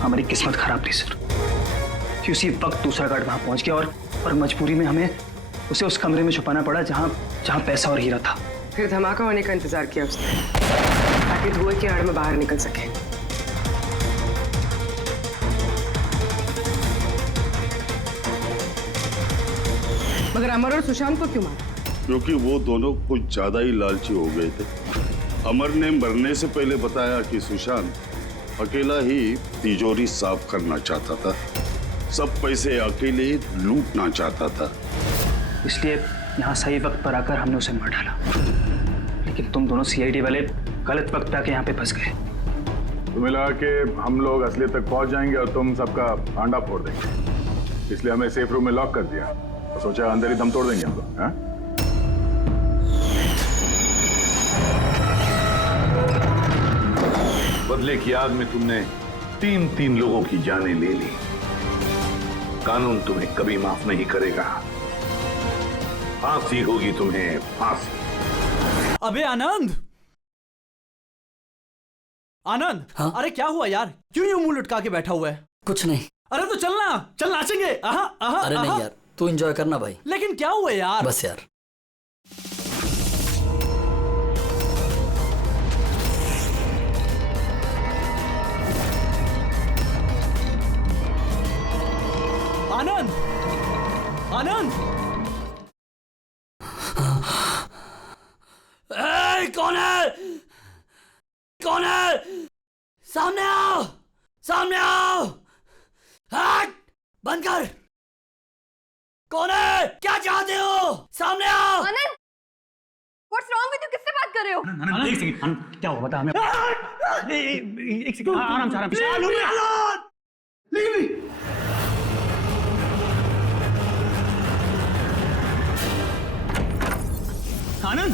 हमारी किस्मत खराब थी सर कि उसी वक्त दूसरा गार्ड वहां पहुंच गया और मजबूरी में हमें उसे उस कमरे में छुपाना पड़ा जहां पैसा और हीरा था। फिर धमाका होने का इंतजार किया उसने ताकि धुएं की आड़ में बाहर निकल सके। मगर अमर और सुशांत को क्यों मारा? क्योंकि वो दोनों कुछ ज्यादा ही लालची हो गए थे। अमर ने मरने से पहले बताया कि सुशांत अकेला ही तिजोरी साफ करना चाहता था, सब पैसे अकेले लूटना चाहता था, इसलिए यहाँ सही वक्त पर आकर हमने उसे मार डाला। लेकिन तुम दोनों सीआईडी वाले गलत वक्त पे आके यहाँ पे फंस गए। तुम्हें लगा कि हम लोग असलियत तक पहुंच जाएंगे और तुम सबका भांडा फोड़ देंगे, इसलिए हमें सेफ रूम में लॉक कर दिया और सोचा अंदर ही दम तोड़ देंगे हम लोग। हाँ? बदले की आग में तुमने 3 लोगों की जानें ले ली। कानून तुम्हें कभी माफ नहीं करेगा, फांसी होगी तुम्हें, फांसी। अबे आनंद, आनंद। हाँ? अरे क्या हुआ यार, क्यों यूं मुंह लटका के बैठा हुआ है? कुछ नहीं। अरे तो चलना, चल नाचेंगे। अरे नहीं यार, तू एंजॉय करना भाई। लेकिन क्या हुआ यार? बस यार। आनंद, आनंद। कौन है? कौन है? सामने आओ, सामने आओ। हट, बंद कर। कौन है? क्या चाहते हो? सामने आओ। आनंद, What's wrong with you? किससे बात कर रहे हो? आनंद, एक सेकंड, क्या हुआ बता हमें। एक सेकंड, आराम से, आराम से। आनंद, आनंद,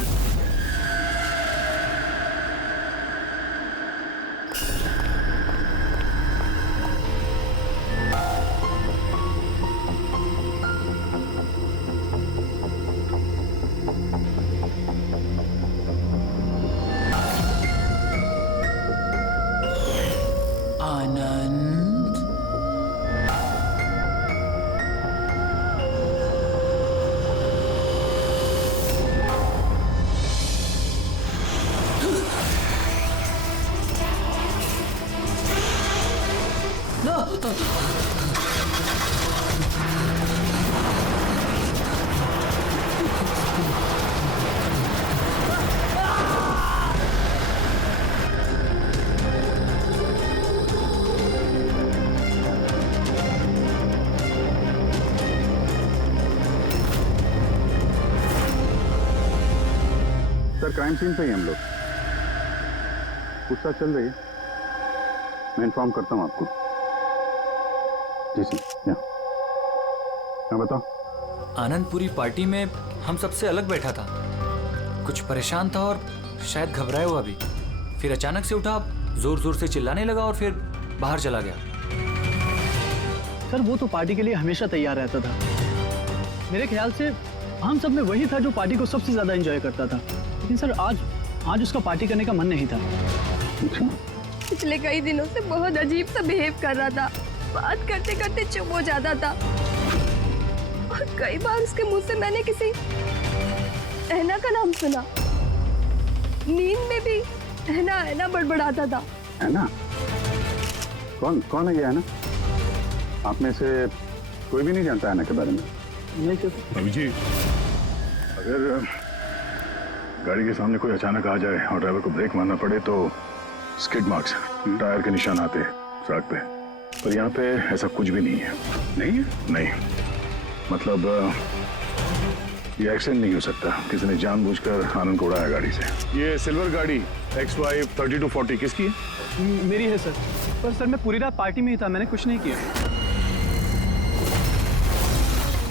सर क्राइम सीन पे ही हम लोग, पूछताछ चल रही है, मैं इन्फॉर्म करता हूँ आपको। जी सर। यहाँ बताओ। आनंद पूरी पार्टी में हम सबसे अलग बैठा था, कुछ परेशान था और शायद घबराया हुआ भी। फिर अचानक से उठा, जोर जोर से चिल्लाने लगा और फिर बाहर चला गया। सर वो तो पार्टी के लिए हमेशा तैयार रहता था। मेरे ख्याल से हम सब में वही था जो पार्टी को सबसे ज्यादा एंजॉय करता था। लेकिन सर आज उसका पार्टी करने का मन नहीं था। पिछले कई दिनों से बहुत अजीब सा बिहेव कर रहा था। बात करते करते चुप हो जाता था और कई बार उसके मुंह से मैंने किसी ऐना का नाम सुना। नींद में भी ऐना ऐना बड़बड़ाता था। ऐना? कौन है ये ऐना? आप में से कोई भी नहीं जानता ऐना के बारे में? नहीं सर। अभिजीत, अगर गाड़ी के सामने कोई अचानक आ जाए और ड्राइवर को ब्रेक मारना पड़े तो स्किड मार्क्स, टायर के निशान आते हैं सड़क पे, पर यहाँ पे ऐसा कुछ भी नहीं है। नहीं है? नहीं, मतलब ये एक्सीडेंट नहीं हो सकता। किसी ने जानबूझकर आनंद को उड़ाया गाड़ी से। ये सिल्वर गाड़ी XY 3240 किसकी है? मेरी है सर। पर सर मैं पूरी रात पार्टी में ही था, मैंने कुछ नहीं किया।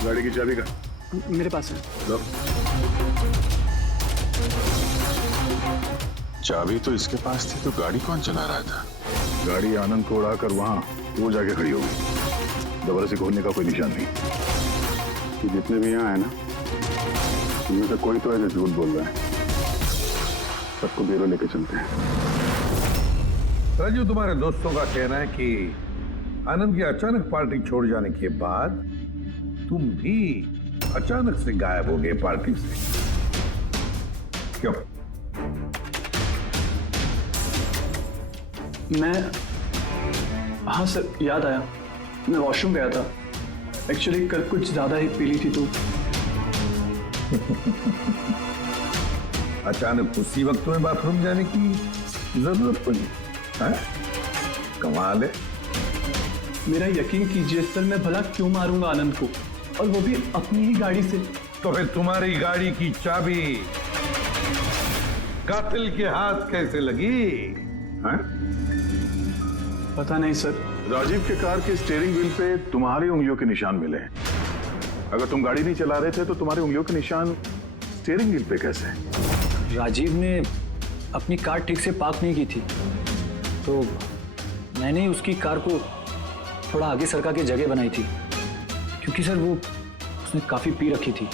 गाड़ी की चाबी का? मेरे पास है। लो। चाबी तो इसके पास थी, तो गाड़ी कौन चला रहा था? गाड़ी आनंद को उड़ाकर वहां वो जाके खड़ी होगी। दोबारा से खोलने का कोई निशान नहीं। कि जितने भी यहाँ है ना, उनमें से कोई तो ऐसे झूठ बोल रहा है। सबको ब्यूरो लेके चलते हैं। राजू, तुम्हारे दोस्तों का कहना है कि आनंद की अचानक पार्टी छोड़ जाने के बाद तुम भी अचानक से गायब हो गए पार्टी से। क्यों? मैं, हाँ सर, याद आया, मैं वॉशरूम गया था। एक्चुअली कल कुछ ज्यादा ही पी ली थी तो। अचानक उसी वक्त तुम्हें बाथरूम जाने की जरूरत पड़ी? कमाल है। मेरा यकीन कीजिए सर, मैं भला क्यों मारूंगा आनंद को, और वो भी अपनी ही गाड़ी से। तो फिर तुम्हारी गाड़ी की चाबी कातिल के हाथ कैसे लगी? पता नहीं सर। राजीव के कार के स्टीयरिंग व्हील पे तुम्हारी उंगलियों के निशान मिले। अगर तुम गाड़ी नहीं चला रहे थे तो तुम्हारी उंगलियों के निशान स्टीयरिंग व्हील पे कैसे? राजीव ने अपनी कार ठीक से पार्क नहीं की थी, तो मैंने उसकी कार को थोड़ा आगे सरका के जगह बनाई थी, क्योंकि सर वो उसने काफी पी रखी थी।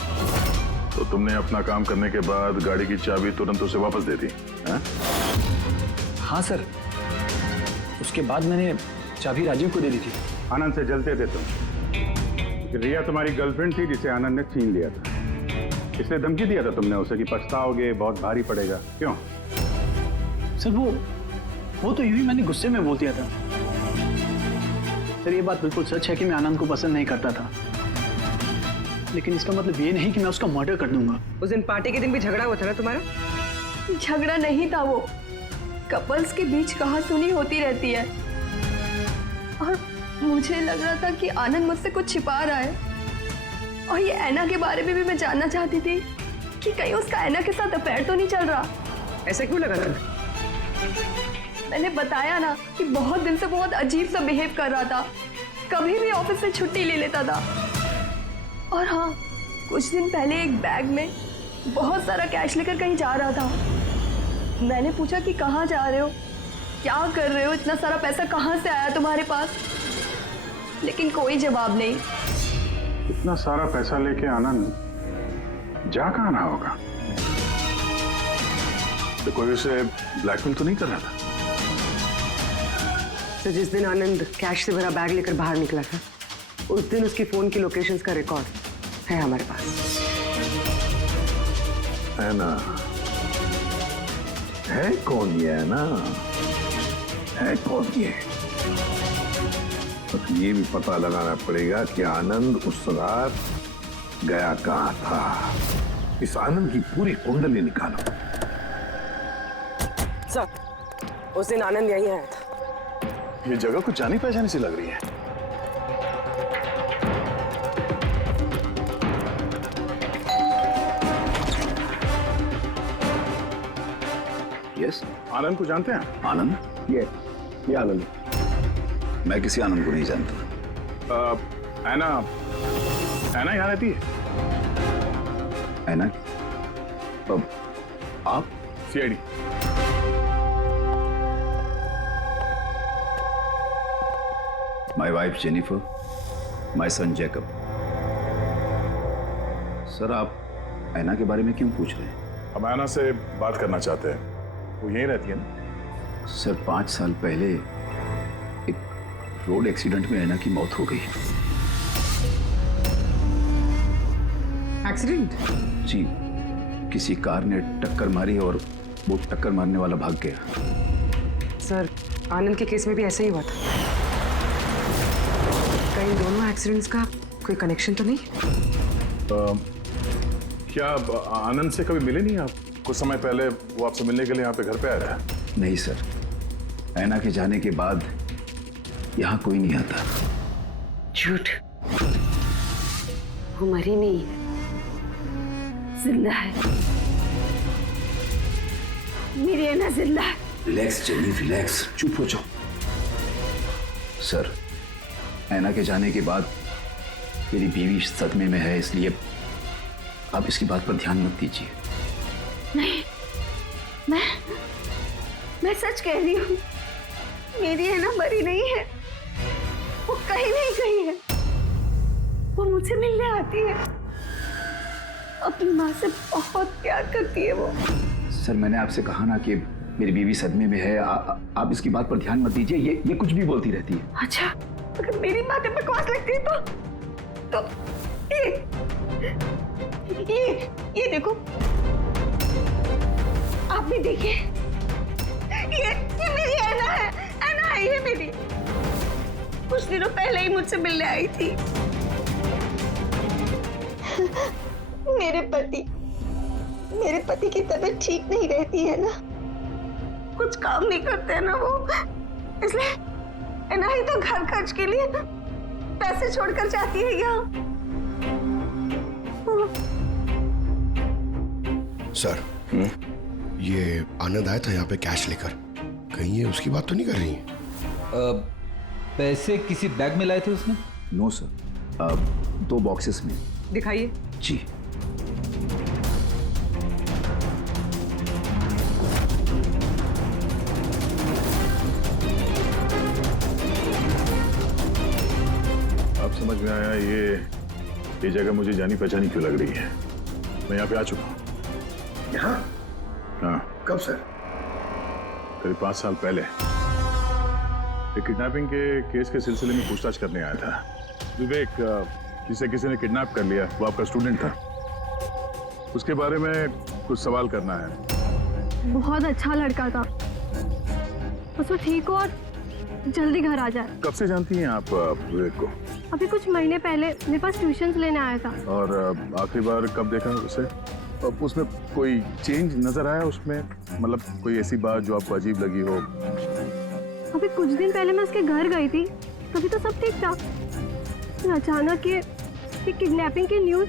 तो तुमने अपना काम करने के बाद गाड़ी की चाबी तुरंत उसे वापस दे दी? हाँ सर, उसके बाद मैंने चाबी राजीव को दे दी थी। आनंद से जलते थे तुम, क्योंकि रिया तुम्हारी गर्लफ्रेंड थी जिसे आनंद ने छीन लिया था। इसलिए धमकी दिया था तुमने उसे कि पछताओगे, बहुत भारी पड़ेगा। क्यों? सर वो तो यूं ही मैंने गुस्से में बोल दिया था। सर ये बात बिल्कुल सच है कि मैं आनंद को पसंद नहीं करता था, लेकिन इसका मतलब ये नहीं कि मैं उसका मर्डर कर दूंगा। उस दिन पार्टी के दिन भी झगड़ा हुआ था ना तुम्हारा? झगड़ा नहीं था वो, कपल्स के बीच कहासुनी होती रहती है और मुझे लग रहा था कि आनंद मुझसे कुछ छिपा रहा है। और ये ऐना के बारे में भी मैं जानना चाहती थी कि कहीं उसका ऐना के साथ अफेयर तो नहीं चल रहा। ऐसा क्यों लगा था? मैंने बताया ना कि बहुत दिन से बहुत अजीब सा बिहेव कर रहा था, कभी भी ऑफिस से छुट्टी ले लेता था। और हाँ, कुछ दिन पहले एक बैग में बहुत सारा कैश लेकर कहीं जा रहा था। मैंने पूछा कि कहाँ जा रहे हो, क्या कर रहे हो, इतना सारा पैसा कहाँ से आया तुम्हारे पास? लेकिन कोई जवाब नहीं। इतना सारा पैसा लेके आनंद जा कहाँ रहा होगा? तो कोई उसे ब्लैकमेल तो नहीं कर रहा था? तो जिस दिन आनंद कैश से भरा बैग लेकर बाहर निकला था, उस दिन उसकी फोन की लोकेशंस का रिकॉर्ड है हमारे पास। है ना? है कौन ये? है ना? है कौन ये? तो ये भी पता लगाना पड़ेगा कि आनंद उस रात गया कहाँ था। इस आनंद की पूरी कुंडली निकालो। सर, उस दिन आनंद यहीं आया था। ये जगह कुछ जानी पहचानी सी लग रही है। यस, आनंद को जानते हैं? आनंद? ये आनंद। मैं किसी आनंद को नहीं जानता। ऐना यहाँ रहती है? ऐना? आप? CID। My wife Jennifer, my son Jacob. Sir, आप ऐना के बारे में क्यों पूछ रहे हैं? हम ऐना से बात करना चाहते हैं। वो यहीं रहती है ना? सर, 5 साल पहले एक रोड एक्सीडेंट में ऐना की मौत हो गई। एक्सीडेंट? जी, किसी कार ने टक्कर मारी और वो टक्कर मारने वाला भाग गया। सर, आनंद के केस में भी ऐसा ही हुआ था। कहीं दोनों एक्सीडेंट्स का कोई कनेक्शन तो नहीं? क्या आनंद से कभी मिले नहीं आप? कुछ समय पहले वो आपसे मिलने के लिए यहाँ पे घर पे आया है। नहीं सर, ऐना के जाने के बाद यहाँ कोई नहीं आता। झूठ, वो मरी नहीं है, जिंदा है। मेरी ऐना जिंदा है। रिलैक्स जेनी, रिलैक्स, चुप हो जाओ। सर, ऐना के जाने के बाद मेरी बीवी सदमे में है, इसलिए आप इसकी बात पर ध्यान मत दीजिए। नहीं, मैं सच कह रही हूँ, मेरी ऐना मरी नहीं है, वो कहीं नहीं गई है। वो मुझसे मिलने आती है, अपनी माँ से बहुत प्यार करती है वो। सर, मैंने आपसे कहा ना कि मेरी बीवी सदमे में है, आप इसकी बात पर ध्यान मत दीजिए। ये कुछ भी बोलती रहती है। अच्छा, अगर मेरी बातें बकवास लगती है तो ये देखो, आप भी देखिए, ये मेरी ऐना है, ऐना है ये मेरी। कुछ दिनों पहले ही मुझसे मिलने आई थी। मेरे पति की तबीयत ठीक नहीं रहती है ना, कुछ काम नहीं करते हैं ना वो, इसलिए ऐना ही तो घर खर्च के लिए पैसे छोड़कर जाती है यहाँ। सर, ये आनंद आया था यहाँ पे कैश लेकर, कहीं ये उसकी बात तो नहीं कर रही है? पैसे किसी बैग में लाए थे उसने? नो सर, 2 बॉक्सेस में। दिखाइए। जी। अब समझ में आया ये जगह मुझे जानी पहचानी क्यों लग रही है। मैं यहाँ पे आ चुका हूँ। यहाँ? हाँ। कब सर? करीब 5 साल पहले एक किडनैपिंग के केस के सिलसिले में पूछताछ करने आया था। विवेक, जिसे किसी ने किडनैप कर लिया, वो आपका स्टूडेंट था। उसके बारे में कुछ सवाल करना है। बहुत अच्छा लड़का था, बस वो ठीक हो और जल्दी घर आ जाए। कब से जानती हैं आप विवेक को? अभी कुछ महीने पहले मेरे पास ट्यूशन्स लेने आया था। और आखिरी बार कब देखा उसे? उसमें कोई चेंज नजर आया उसमें? मतलब कोई ऐसी बात जो आपको अजीब लगी हो? अभी कुछ दिन पहले मैं उसके घर गई थी, तभी तो सब ठीक था। अचानक ये किडनैपिंग की न्यूज।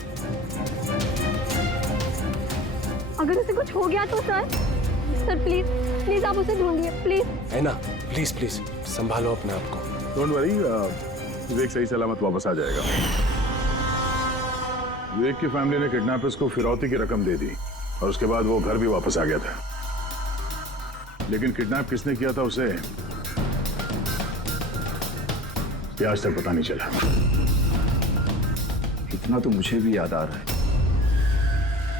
अगर उसे कुछ हो गया तो सर प्लीज आप उसे ढूंढिए प्लीज। है ना, प्लीज संभालो अपने आप को। डोंट वरी, विवेक सही सलामत वापस आ जाएगा। विवेक की फैमिली ने किडनैपर्स को फिरौती की रकम दे दी और उसके बाद वो घर भी वापस आ गया था। लेकिन किडनैप किसने किया था उसे ये आज तक पता नहीं चला। इतना तो मुझे भी याद आ रहा है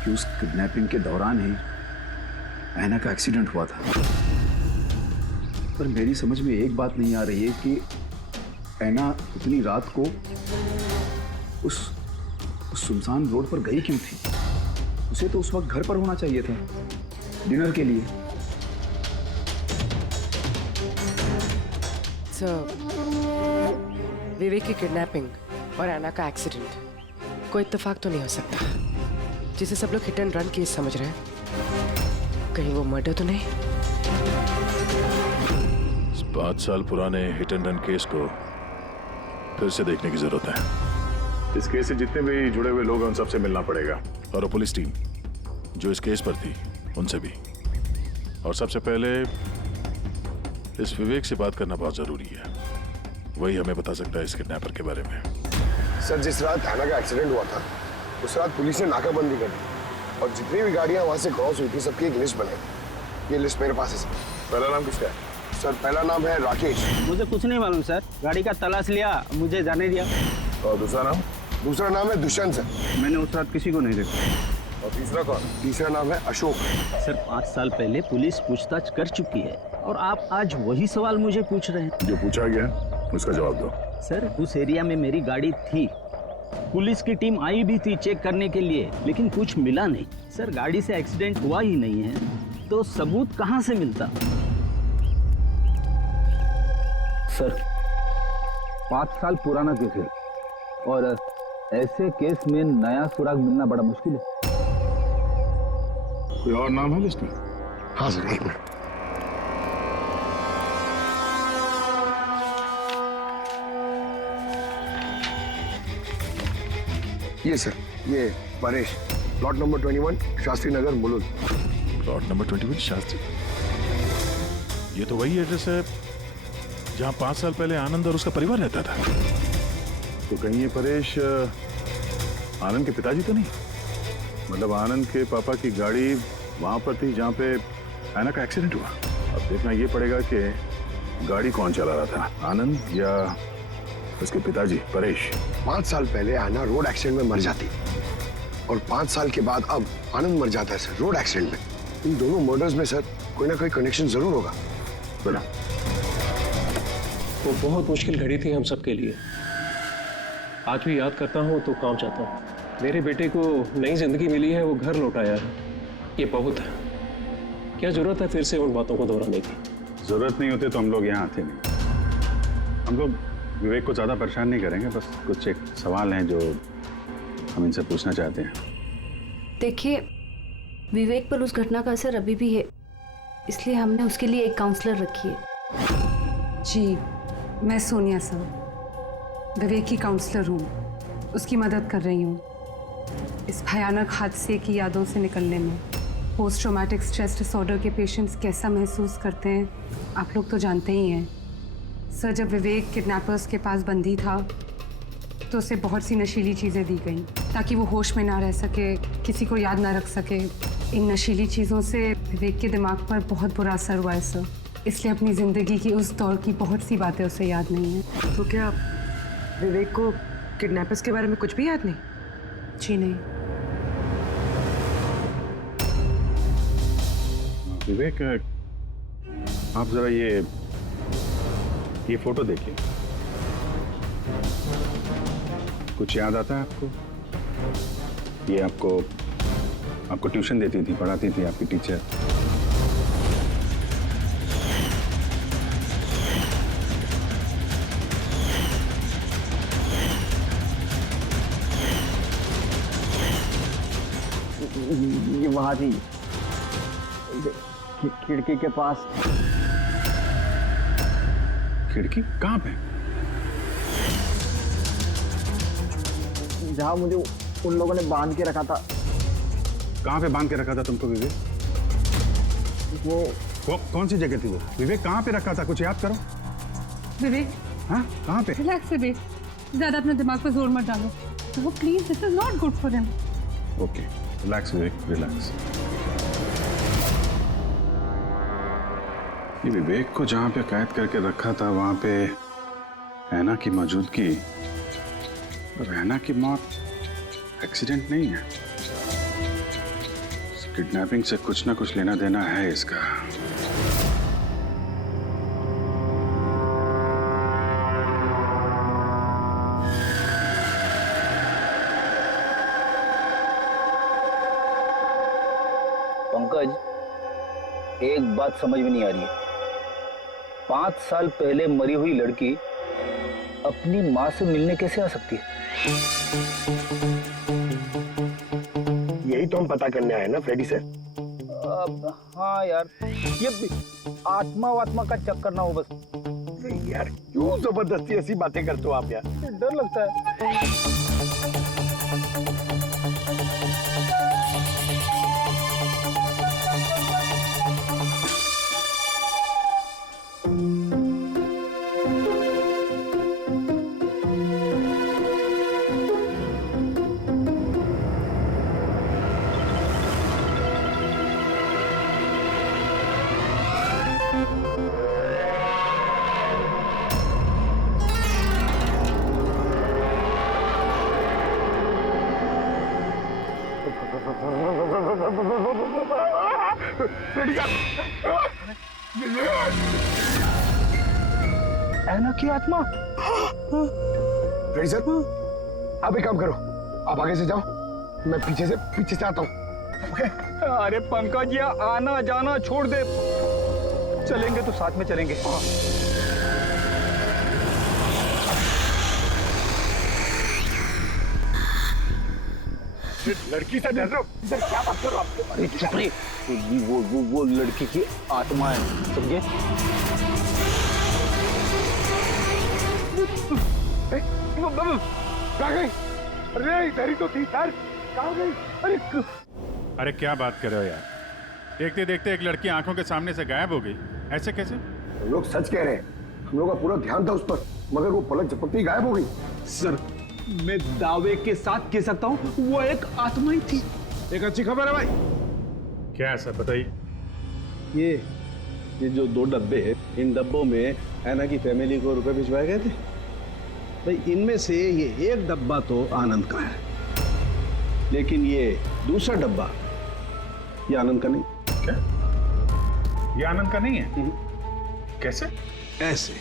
कि उस किडनैपिंग के दौरान ही ऐना का एक्सीडेंट हुआ था। पर मेरी समझ में एक बात नहीं आ रही है कि ऐना उतनी रात को उस सुनसान रोड पर गई क्यों थी? उसे तो उस वक्त घर पर होना चाहिए था, डिनर के लिए। विवेक की किडनैपिंग और ऐना का एक्सीडेंट कोई इत्तेफाक तो नहीं हो सकता, जिसे सब लोग हिट एंड रन केस समझ रहे हैं। कहीं वो मर्डर तो नहीं? 5 साल पुराने हिट एंड रन केस को फिर से देखने की जरूरत है। इस केस से जितने भी जुड़े हुए लोग हैं उन सबसे मिलना पड़ेगा, और वो पुलिस टीम जो इस केस पर थी उनसे भी। और सबसे पहले इस विवेक से बात करना बहुत जरूरी है, वही हमें बता सकता है इस किडनैपर के बारे में। सर, जिस रात ऐना का एक्सीडेंट हुआ था उस रात पुलिस ने नाकाबंदी कर दी और जितनी भी गाड़ियां वहां से क्रॉस हुई थी सबकी एक लिस्ट बनाई। ये लिस्ट मेरे पास है सर। पहला नाम किसका है? सर, पहला नाम है राकेश। मुझे कुछ नहीं मालूम सर, गाड़ी का तलाश लिया, मुझे जाने दिया। और दूसरा नाम? दूसरा नाम है दुष्यंत सर। मैंने उस रात किसी को नहीं देखा। और तीसरा कौन? तीसरा नाम है अशोक। सर, 5 साल पहले पुलिस पूछताछ कर चुकी है और आप आज वही सवाल मुझे पूछ रहे हैं। जो पूछा गया उसका जवाब दो। सर उस एरिया में मेरी गाड़ी थी, पुलिस की टीम आई भी थी चेक करने के लिए, लेकिन कुछ मिला नहीं। सर गाड़ी से एक्सीडेंट हुआ ही नहीं है तो सबूत कहां से मिलता? सर 5 साल पुराना केस है और ऐसे केस में नया सुराग मिलना बड़ा मुश्किल है। कोई और नाम है लिस्ट में? हाँ सर, एक मिनट। ये सर, ये Paresh, plot number 21 Shastri Nagar Mulund. Plot number 21 Shastri. ये तो वही एड्रेस है जहां 5 साल पहले आनंद और उसका परिवार रहता था। तो कहीं ये परेश आनंद के पिताजी तो नहीं? मतलब आनंद के पापा की गाड़ी वहां पर थी जहां पे ऐना का एक्सीडेंट हुआ। अब देखना ये पड़ेगा कि गाड़ी कौन चला रहा था, आनंद या उसके पिताजी परेश। 5 साल पहले आना रोड एक्सीडेंट में मर जाती और 5 साल के बाद अब आनंद मर जाता है सर रोड एक्सीडेंट में। इन दोनों मर्डर्स में सर कोई ना कोई कनेक्शन जरूर होगा। बड़ा वो बहुत मुश्किल घड़ी थी हम सबके लिए। आज भी याद करता हूँ तो कांप जाता हूँ। मेरे बेटे को नई जिंदगी मिली है, वो घर लौटाया है, ये बहुत है। क्या जरूरत है फिर से उन बातों को दोहराने की? जरूरत नहीं होती तो हम लोग यहाँ आते नहीं। हम लोग विवेक को ज्यादा परेशान नहीं करेंगे, बस कुछ एक सवाल हैं जो हम इनसे पूछना चाहते हैं। देखिए, विवेक पर उस घटना का असर अभी भी है, इसलिए हमने उसके लिए एक काउंसलर रखी है। जी, मैं सोनिया सर, विवेक की काउंसलर हूँ, उसकी मदद कर रही हूँ इस भयानक हादसे की यादों से निकलने में। पोस्ट ट्रॉमेटिक स्ट्रेस डिसऑर्डर के पेशेंट्स कैसा महसूस करते हैं आप लोग तो जानते ही हैं। सर, जब विवेक किडनैपर्स के पास बंदी था तो उसे बहुत सी नशीली चीज़ें दी गई ताकि वो होश में ना रह सके, किसी को याद ना रख सके। इन नशीली चीज़ों से विवेक के दिमाग पर बहुत बुरा असर हुआ है सर, इसलिए अपनी ज़िंदगी की उस दौर की बहुत सी बातें उसे याद नहीं है। तो क्या विवेक को किडनैपर्स के बारे में कुछ भी याद नहीं? जी नहीं। विवेक, आप जरा ये फोटो देखिए, कुछ याद आता है आपको? ये आपको ट्यूशन देती थी, पढ़ाती थी आपकी टीचर। ये वहां थी खिड़की के पास। खिड़की कहाँ पे? जहां मुझे उन लोगों ने बांध के रखा था। कहाँ पे बांध के रखा था तुमको विवेक? वो कौन सी जगह थी वो? विवेक कहाँ पे रखा था, कुछ याद करो। विवेक, हाँ कहाँ पे? रिलैक्स विवेक, ज्यादा अपने दिमाग पर जोर मत डालो। वो please, this is not good for him. Okay, relax Vivek, relax. ये विवेक को जहाँ पे कैद करके रखा था वहां पे ऐना की मौजूदगी और ऐना की मौत एक्सीडेंट नहीं है। किडनैपिंग से कुछ ना कुछ लेना देना है इसका। पंकज, एक बात समझ में नहीं आ रही है। 5 साल पहले मरी हुई लड़की अपनी माँ से मिलने कैसे आ सकती है? यही तो हम पता करने आए ना फ्रेडी सर। हाँ यार, ये आत्मा का चक्कर ना हो बस। यार क्यों जबरदस्ती ऐसी बातें करते हो आप यार? डर लगता है। ऐना की आत्मा। रेडी सर, आप एक काम करो, आप आगे से जाओ, मैं पीछे से आता हूँ। अरे पंकज, ये आना जाना छोड़ दे, चलेंगे तो साथ में चलेंगे। लड़की से डर रहे हो सर? क्या बात कर रहे हो आप? अरे चुप रहे, वो लड़की की आत्मा है, समझे? कहाँ गई? अरे इधर ही तो थी सर, कहाँ गई? अरे क्या बात कर रहे हो यार, देखते देखते एक लड़की आंखों के सामने से गायब हो गई, ऐसे कैसे? हम लोग सच कह रहे हैं, हम लोग का पूरा ध्यान था उस पर, मगर वो पलक झपकते ही गायब हो गई। सर, मैं दावे के साथ कह सकता हूँ वो एक आत्मा ही थी। एक अच्छी खबर है भाई। क्या है सर, बताइए। ये जो 2 डब्बे हैं, इन डब्बों में ऐना की फैमिली को रुपए भिजवाए गए थे भाई। इनमें से ये एक डब्बा तो आनंद का है, लेकिन ये दूसरा डब्बा ये आनंद का नहीं। क्या? ये आनंद का नहीं है? कैसे? ऐसे,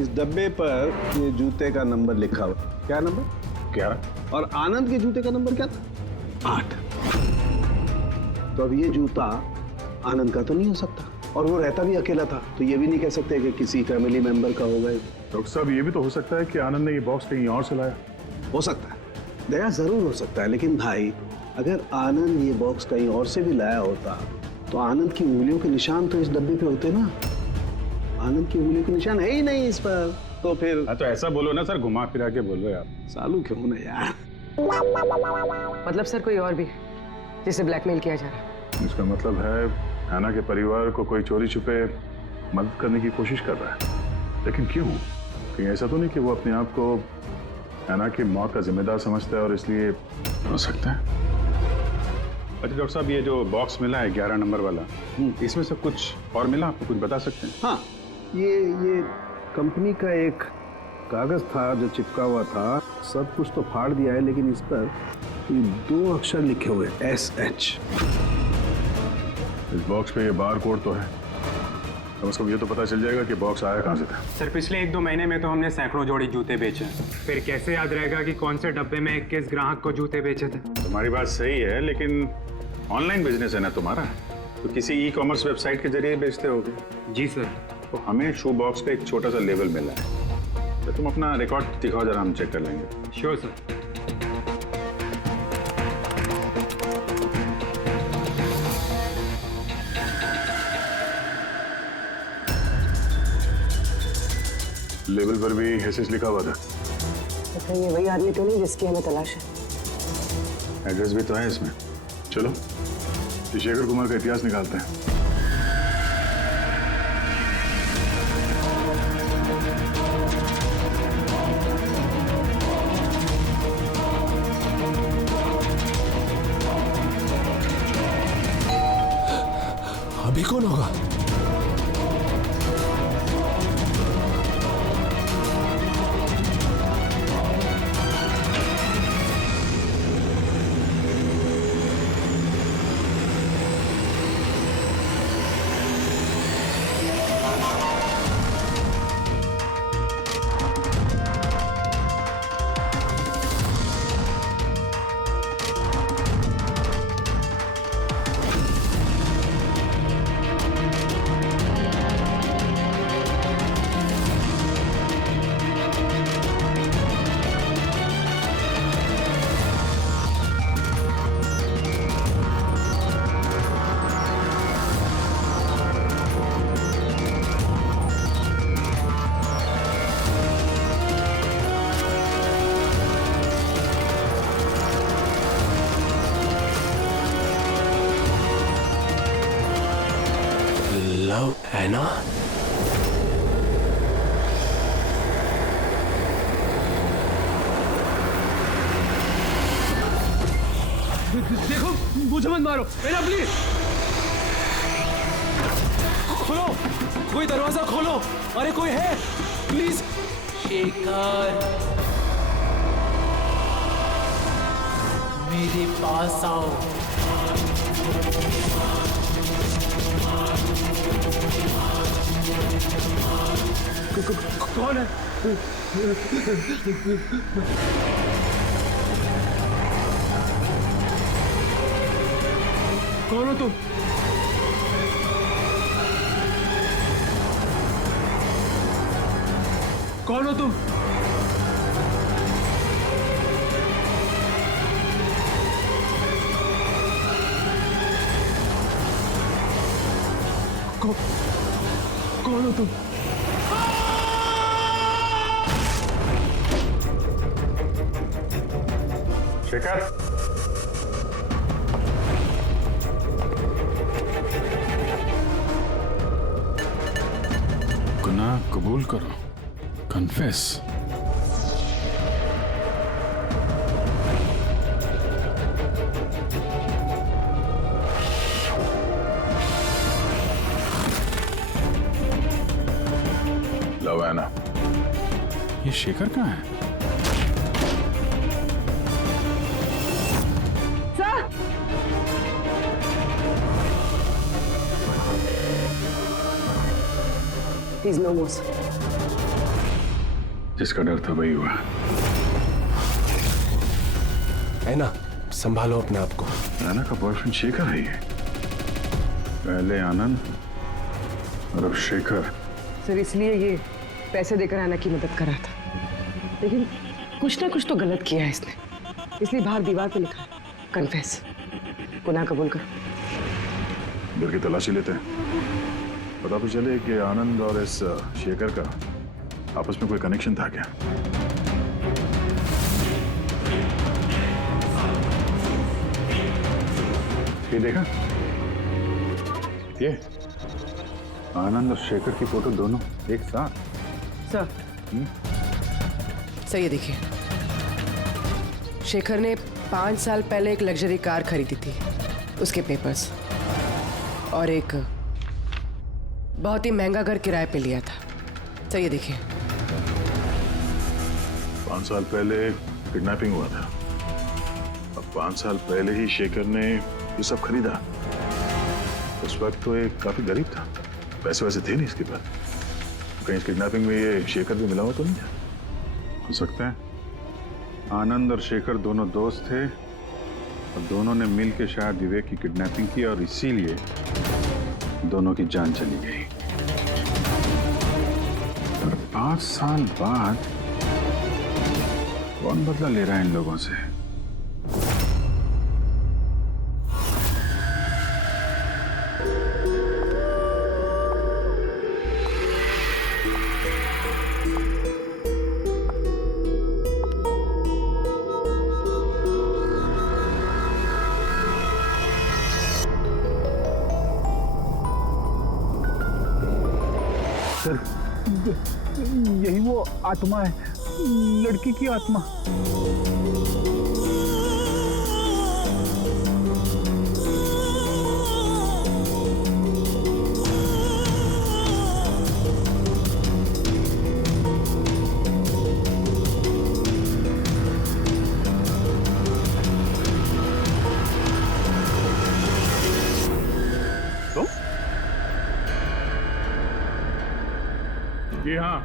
इस डब्बे पर ये जूते का नंबर लिखा हुआ। क्या नंबर? 11। और आनंद के जूते का नंबर क्या था? 8। तो अब ये जूता आनंद का तो नहीं हो सकता, और वो रहता भी अकेला था, तो ये भी नहीं कह सकते कि किसी फैमिली मेंबर का होगा। डॉक्टर साहब, ये भी तो हो सकता है कि आनंद ने ये बॉक्स कहीं और से लाया। हो सकता है, दया जरूर हो सकता है, लेकिन भाई अगर आनंद ये बॉक्स कहीं और से भी लाया होता तो आनंद की उंगलियों के निशान तो इस डब्बे पे होते ना। आनंद की उंगलियों के निशान है ही नहीं इस पर, तो फिर। तो ऐसा बोलो ना सर, घुमा फिरा के बोलो यार। सालू क्यों ना यार। मतलब सर कोई और भी जिसे ब्लैकमेल किया जा रहा है? इसका मतलब है ऐना के परिवार को कोई चोरी छुपे मदद करने की कोशिश कर रहा है, लेकिन क्यों? कहीं ऐसा तो नहीं कि वो अपने आप को ऐना की मौत का जिम्मेदार समझता है और इसलिए? हो सकता है। अच्छा डॉक्टर साहब, ये जो बॉक्स मिला है 11 नंबर वाला, इसमें से कुछ और मिला? आपको कुछ बता सकते हैं? हाँ, ये कंपनी का एक कागज था जो चिपका हुआ था। सब कुछ तो फाड़ दिया है, लेकिन इस पर 2 अक्षर लिखे हुए SH। इस बॉक्स पे ये बार कोड तो है, कम से कम ये तो पता चल जाएगा कि बॉक्स आया कहाँ से था। सर, पिछले 1-2 महीने में तो हमने सैकड़ों जोड़ी जूते बेचे, फिर कैसे याद रहेगा कि कौन से डब्बे में किस ग्राहक को जूते बेचे थे? तुम्हारी बात सही है, लेकिन ऑनलाइन बिजनेस है ना तुम्हारा, तो किसी ई-कॉमर्स वेबसाइट के जरिए बेचते होगे। जी सर। तो हमें शू बॉक्स पे एक छोटा सा लेबल मिला है, तो तुम अपना रिकॉर्ड दिखाओ जरा, हम चेक कर लेंगे। Sure sir. लेबल पर भी एसएस लिखा हुआ था। तो ये वही आदमी तो नहीं जिसकी हमें तलाश है? एड्रेस भी तो है इसमें। चलो शेखर कुमार का इतिहास निकालते हैं। अभी कौन होगा? लव ऐना? देखो, मुझे मत मारो, ऐना प्लीज खोलो, कोई दरवाजा खोलो। अरे कोई है प्लीज। शेखर, मेरे पास आओ। कौन है? कौन हो तुम? कौन हो तुम? कौन हो तुम? शेखर, गुनाह कबूल करो, कन्फेस। लो ऐना। ये शेखर कहाँ है? He's no more, sir. जिसका डर था वही हुआ। ऐना, संभालो अपने आप को। ऐना का बॉयफ्रेंड शेखर है ये। पहले आनंद और अब शेखर। सर इसलिए ये पैसे देकर ऐना की मदद कर रहा था, लेकिन कुछ ना कुछ तो गलत किया है इसने, इसलिए बाहर दीवार पे लिखा है कन्फेस, गुनाह कबूल करो। घर की तलाशी लेते हैं, पता तो चले कि आनंद और इस शेखर का आपस में कोई कनेक्शन था क्या? ये देखा, ये आनंद और शेखर की फोटो दोनों एक साथ। सर सर ये देखिए, शेखर ने 5 साल पहले एक लग्जरी कार खरीदी थी, उसके पेपर्स, और एक बहुत ही महंगा घर किराए पे लिया था। सर ये देखिए, 5 साल पहले किडनैपिंग हुआ था, अब 5 साल पहले ही शेखर ने ये सब खरीदा। उस वक्त तो ये काफी गरीब था, पैसे वैसे थे नहीं इसके पास। कहीं इस किडनैपिंग में ये शेखर भी मिला हुआ तो नहीं था? हो सकता है आनंद और शेखर दोनों दोस्त थे और दोनों ने मिल के शायद विवेक की किडनैपिंग की और इसीलिए दोनों की जान चली गई। और 5 साल बाद कौन बदला ले रहा है इन लोगों से? यही वो आत्मा है, लड़की की आत्मा। जी हाँ,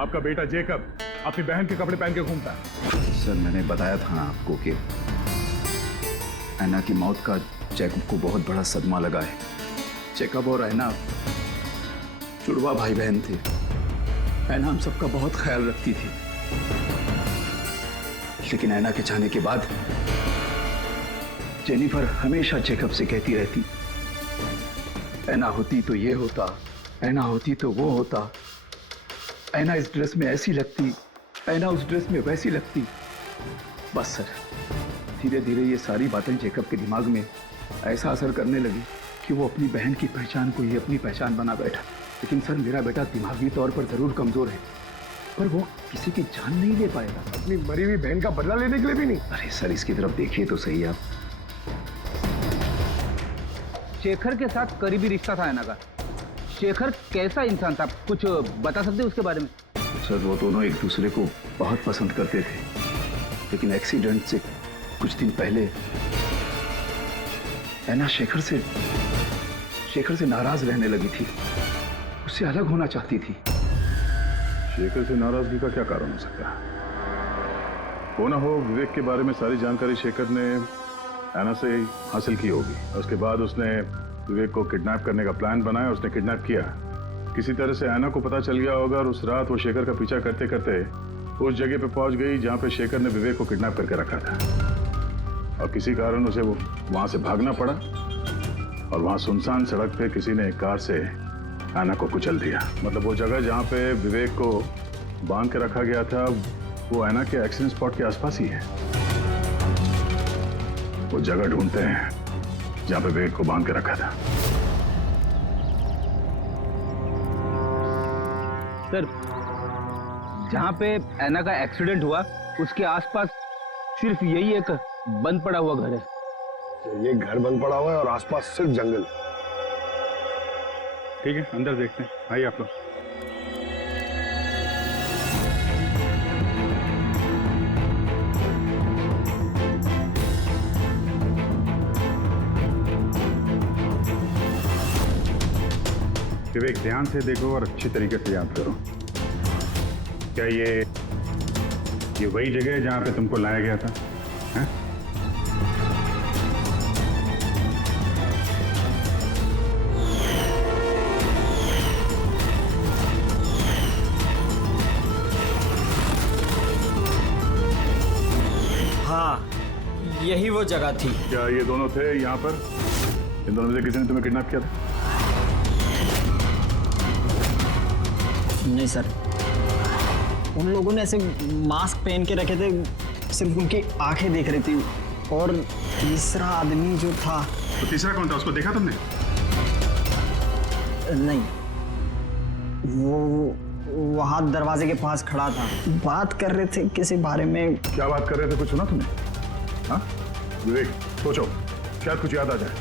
आपका बेटा जेकब अपनी बहन के कपड़े पहन के घूमता है। सर मैंने बताया था ना आपको कि ऐना की मौत का जैकब को बहुत बड़ा सदमा लगा है। जैकब और ऐना जुड़वा भाई बहन थे। ऐना हम सबका बहुत ख्याल रखती थी, लेकिन ऐना के जाने के बाद जेनिफर हमेशा जैकब से कहती रहती, ऐना होती तो ये होता, ऐना होती तो वो होता, ऐना इस ड्रेस में ऐसी लगती, ऐना उस ड्रेस में वैसी लगती। बस सर, धीरे धीरे ये सारी बातें जैकब के दिमाग में ऐसा असर करने लगी कि वो अपनी बहन की पहचान को ही अपनी पहचान बना बैठा। लेकिन सर मेरा बेटा दिमागी तौर पर जरूर कमजोर है, पर वो किसी की जान नहीं ले पाएगा। अपनी मरी हुई बहन का बदला लेने के लिए भी नहीं। अरे सर इसकी तरफ देखिए तो सही आप। शेखर के साथ करीबी रिश्ता था ऐना का। शेखर कैसा इंसान था, कुछ बता सकते उसके बारे में? सर वो दोनों एक दूसरे को बहुत पसंद करते थे, लेकिन एक्सीडेंट से कुछ दिन पहले ऐना शेखर से नाराज रहने लगी थी, उससे अलग होना चाहती थी। शेखर से नाराजगी का क्या कारण हो सकता है? हो ना हो विवेक के बारे में सारी जानकारी शेखर ने ऐना से हासिल की होगी। उसके बाद उसने विवेक को किडनैप करने का प्लान बनाया, उसने किडनैप किया। किसी तरह से ऐना को पता चल गया होगा और उस रात वो शेखर का पीछा करते करते उस जगह पे पहुंच गई जहां पे शेखर ने विवेक को किडनैप करके रखा था, और किसी कारण उसे वो वहां से भागना पड़ा और वहां सुनसान सड़क पे किसी ने एक कार से ऐना को कुचल दिया। मतलब वो जगह जहां पे विवेक को बांध के रखा गया था वो ऐना के एक्सीडेंट स्पॉट के आसपास ही है। वो जगह ढूंढते हैं जहां पे विवेक को बांध के रखा था। सर, जहाँ पे ऐना का एक्सीडेंट हुआ उसके आसपास सिर्फ यही एक बंद पड़ा हुआ घर है। ये घर बंद पड़ा हुआ है और आसपास सिर्फ जंगल। ठीक है, अंदर देखते हैं। आइए आप लोग। विवेक, ध्यान से देखो और अच्छी तरीके से याद करो। क्या ये वही जगह है जहां पे तुमको लाया गया था? है? हाँ, यही वो जगह थी। क्या ये दोनों थे यहाँ पर? इन दोनों में से किसी ने तुम्हें किडनैप किया था? नहीं सर, उन लोगों ने ऐसे मास्क पहन के रखे थे, सिर्फ उनकी आंखें देख रही थी। और तीसरा आदमी जो था। तो तीसरा कौन था? उसको देखा तुमने? नहीं, वो वहां दरवाजे के पास खड़ा था, बात कर रहे थे किसी बारे में। क्या बात कर रहे थे? कुछ सुना तुमने? हाँ विवेक, सोचो, शायद कुछ याद आ जाए।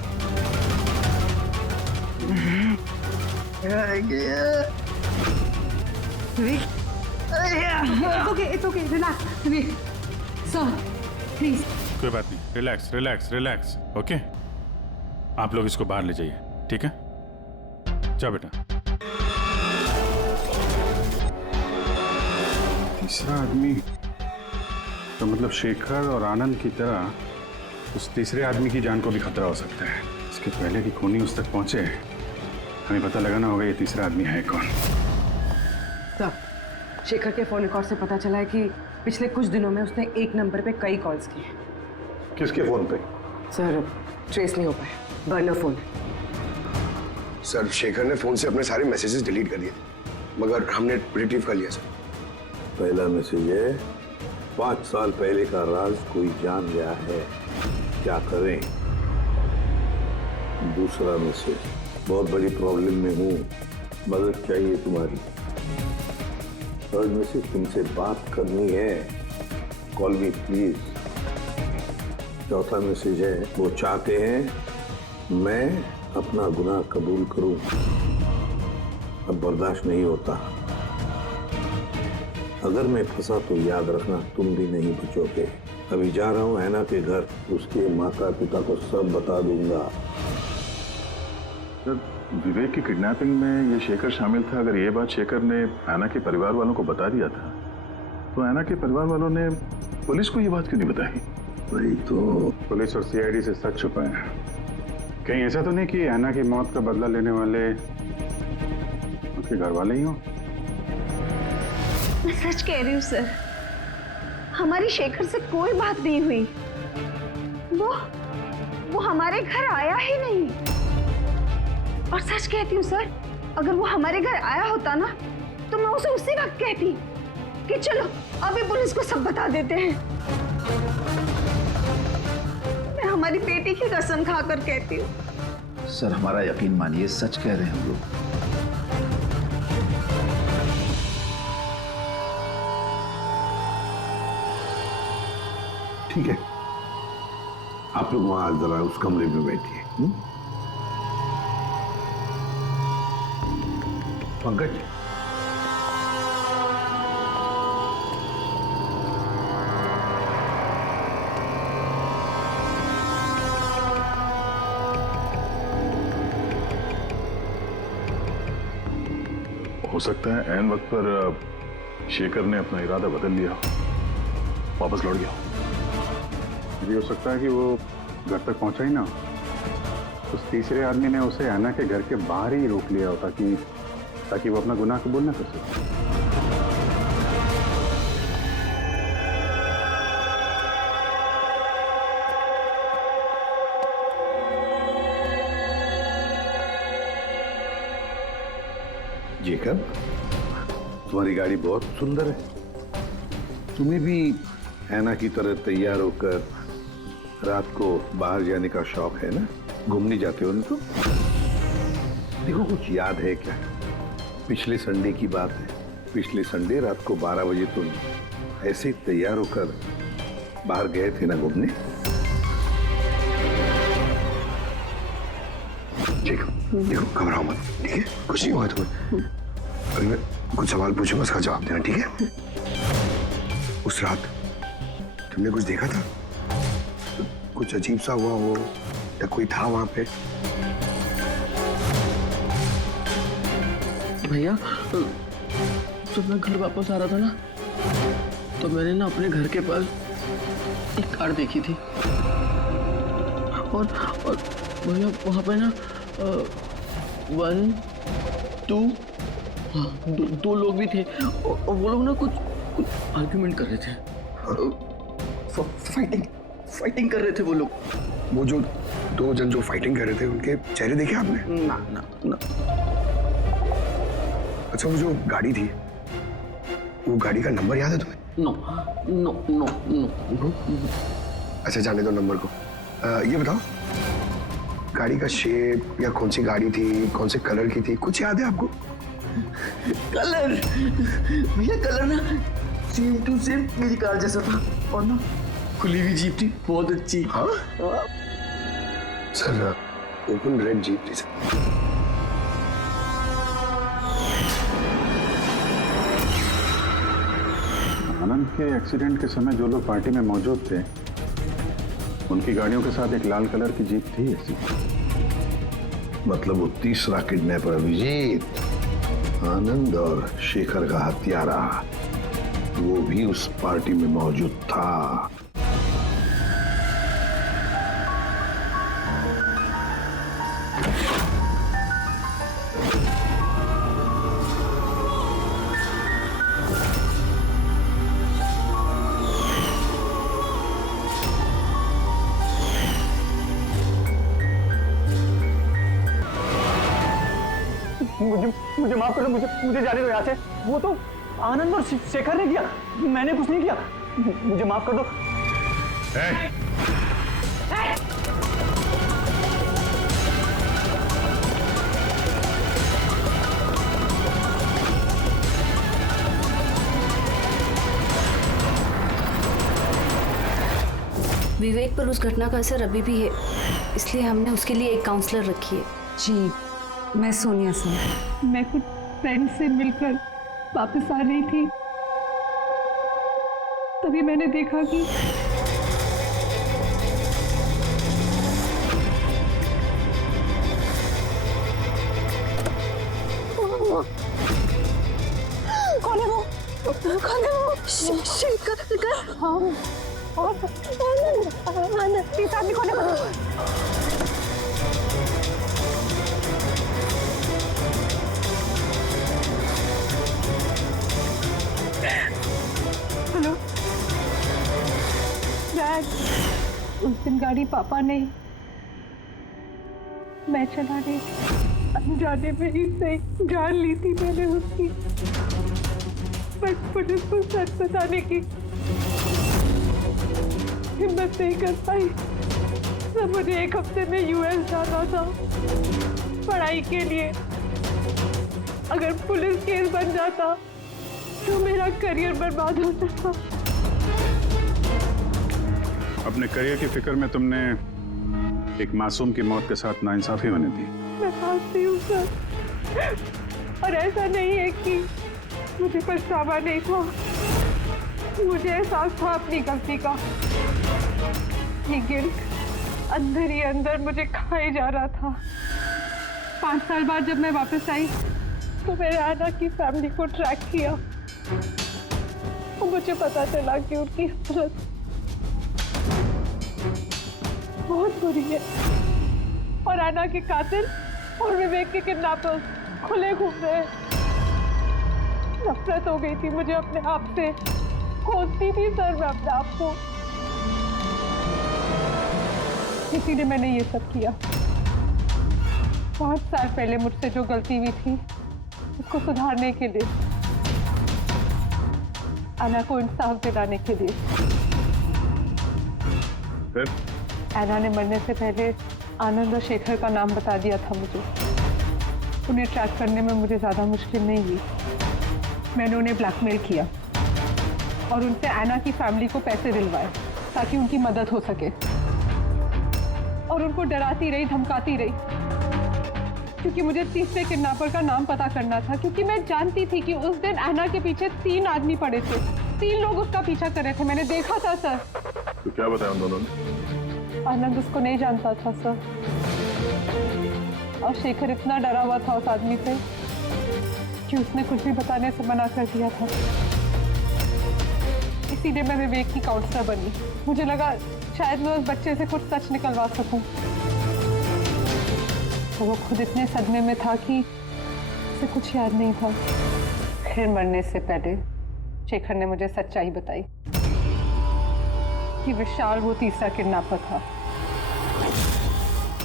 It's okay, relax. Sir, please. कोई बात नहीं, रिलैक्स रिलैक्स रिलैक्स। ओके, आप लोग इसको बाहर ले जाइए, ठीक है? जाओ बेटा। तीसरा आदमी तो मतलब शेखर और आनंद की तरह उस तीसरे आदमी की जान को भी खतरा हो सकता है। इसके पहले कि खूनी उस तक पहुंचे, हमें पता लगाना होगा ये तीसरा आदमी है कौन। सर, शेखर के फोन रिकॉर्ड से पता चला है कि पिछले कुछ दिनों में उसने एक नंबर पे कई कॉल्स किए। किसके फोन पे? सर, ट्रेस नहीं हो पाया, बर्नर फोन। सर, शेखर ने फोन से अपने सारे मैसेजेस डिलीट कर दिए, मगर हमने रिट्रीव कर लिया सर। पहला मैसेज है, 5 साल पहले का राज कोई जान गया है, क्या करें। दूसरा मैसेज, बहुत बड़ी प्रॉब्लम में हूँ, मदद चाहिए तुम्हारी। थर्ड मैसेज, तुमसे बात करनी है, कॉल मी प्लीज। चौथा मैसेज है, वो चाहते हैं मैं अपना गुनाह कबूल करूं, अब बर्दाश्त नहीं होता। अगर मैं फंसा तो याद रखना तुम भी नहीं बचोगे। अभी जा रहा हूँ ऐना के घर, उसके माता पिता को सब बता दूंगा। विवेक की किडनैपिंग में ये शेखर शामिल था। अगर ये बात शेखर ने ऐना के परिवार वालों को बता दिया था, तो ऐना के परिवार वालों ने पुलिस को ये बात क्यों नहीं बताई? वही तो, पुलिस और सीआईडी से सच छुपाए हैं। कहीं ऐसा तो नहीं कि ऐना की मौत का बदला लेने वाले उसके घर वाले ही हों? मैं सच कह रही हूँ सर, हमारी शेखर से कोई बात नहीं हुई। वो हमारे घर आया ही नहीं। और सच कहती हूँ सर, अगर वो हमारे घर आया होता ना, तो मैं उसे उसी वक्त कहती कि चलो अभी पुलिस को सब बता देते हैं। मैं हमारी बेटी की कसम खाकर कहती हूँ। सर, हमारा यकीन मानिए, सच कह रहे हैं हम लोग। ठीक है, आप लोग वहां जरा उस कमरे में बैठिए। पंकज, हो सकता है ऐन वक्त पर शेखर ने अपना इरादा बदल लिया, वापस लौट गया। ये हो सकता है कि वो घर तक पहुंचा ही ना, उस तीसरे आदमी ने उसे ऐना के घर के बाहर ही रोक लिया हो ताकि वो अपना गुनाह कबूल न कर सके। जेकब, तुम्हारी गाड़ी बहुत सुंदर है। तुम्हें भी ऐना की तरह तैयार होकर रात को बाहर जाने का शौक है ना? घूमने जाते हो ना तुम? देखो, कुछ याद है क्या? पिछले संडे की बात है। पिछले संडे रात को 12 बजे तुम ऐसे तैयार होकर बाहर गए थे ना घूमने? देखो घबराओ मत, ठीक है? कुछ नहीं हुआ तुम्हें। अभी मैं कुछ सवाल पूछूंगा, उसका जवाब देना, ठीक है? उस रात तुमने कुछ देखा था? कुछ अजीब सा हुआ हो या कोई था वहां पे? भैया, जब मैं घर वापस आ रहा था ना, तो मैंने ना अपने घर के पास एक कार देखी थी और भैया वहां पे ना 1, 2, दो लोग भी थे और वो लोग ना कुछ आर्ग्यूमेंट कर रहे थे, फाइटिंग कर रहे थे वो लोग। वो जो दो जन जो फाइटिंग कर रहे थे, उनके चेहरे देखे आपने? ना। अच्छा, वो जो गाड़ी थी, वो गाड़ी का नंबर याद है तुम्हें? नो। अच्छा, जाने दो नंबर को। ये बताओ, गाड़ी का शेप या कौन सी गाड़ी थी, कौन से कलर की थी, कुछ याद है आपको? कलर भैया, कलर ना सेम टू सेम मेरी कार जैसा था और ना खुली हुई जीप थी, बहुत अच्छी। हाँ? सर, ओपन रेड जीप थी सर। आनंद के एक्सीडेंट के समय जो लोग पार्टी में मौजूद थे, उनकी गाड़ियों के साथ एक लाल कलर की जीप थी ऐसी। मतलब वो तीसरा किडनैपर अभिजीत, आनंद और शेखर का हत्यारा, वो भी उस पार्टी में मौजूद था। मुझे माफ कर दो, मुझे जाने दो यहाँ से। वो तो आनंद और शेखर ने किया, मैंने कुछ नहीं किया। मुझे माफ कर दो। विवेक पर उस घटना का असर अभी भी है, इसलिए हमने उसके लिए एक काउंसलर रखी है। जी, मैं सोनिया सिंह। मैं कुछ फ्रेंड से मिलकर वापस आ रही थी, तभी मैंने देखा कि कौन है वो? कौन है वो? शेखर। हाँ, आनंद। इस आदमी कौन है? हेलो डैड, उस दिन गाड़ी पापा ने, मैं चला रही थी। अनजाने में ही सही जान ली थी मैंने उसकी, बट पुलिस को सच बताने की हिम्मत नहीं कर पाई। सब मुझे 1 हफ्ते में यूएस जाना था पढ़ाई के लिए। अगर पुलिस केस बन जाता तो मेरा करियर बर्बाद हो सकता। अपने करियर की फिक्र में तुमने एक मासूम की मौत के साथ नाइंसाफी होने दी। मैं मानती हूँ सर, और ऐसा नहीं है कि मुझे पछतावा नहीं था, मुझे एहसास था अपनी गलती का। ये गिल्ट अंदर ही अंदर मुझे खाए जा रहा था। 5 साल बाद जब मैं वापस आई तो मैंने आना की फैमिली को ट्रैक किया। मुझे पता चला कि उनकी हालत बहुत बुरी है और आना के कातिल और विवेक के किडनैपर खुले घूम रहे हैं। नफरत हो गई थी मुझे अपने आप से, खोजती थी सर मैं अपने आप को, इसीलिए मैंने ये सब किया। 5 साल पहले मुझसे जो गलती हुई थी उसको सुधारने के लिए, आना को इंसाफ दिलाने के लिए। फिर आना ने मरने से पहले आनंद और शेखर का नाम बता दिया था मुझे। उन्हें ट्रैक करने में मुझे ज़्यादा मुश्किल नहीं हुई। मैंने उन्हें ब्लैकमेल किया और उनसे आना की फैमिली को पैसे दिलवाए ताकि उनकी मदद हो सके, और उनको डराती रही, धमकाती रही, क्योंकि मुझे तीसरे किडनैपर का नाम पता करना था, क्योंकि मैं जानती थी कि उस दिन आना के पीछे 3 आदमी पड़े थे, 3 लोग उसका पीछा कर रहे थे। मैंने देखा था सर। तो क्या बताया उन दोनों ने? आनंद उसको नहीं जानता था सर, और शेखर इतना डरा हुआ था उस आदमी से कि उसने कुछ भी बताने से मना कर दिया था। इसीलिए मैं विवेक की काउंसलर बनी। मुझे लगा शायद मैं उस बच्चे से कुछ सच निकलवा सकूं। तो वो खुद इतने सदमे में था कि उसे कुछ याद नहीं था। फिर मरने से पहले शेखर ने मुझे सच्चाई बताई कि विशाल वो तीसरा किडनैपर था।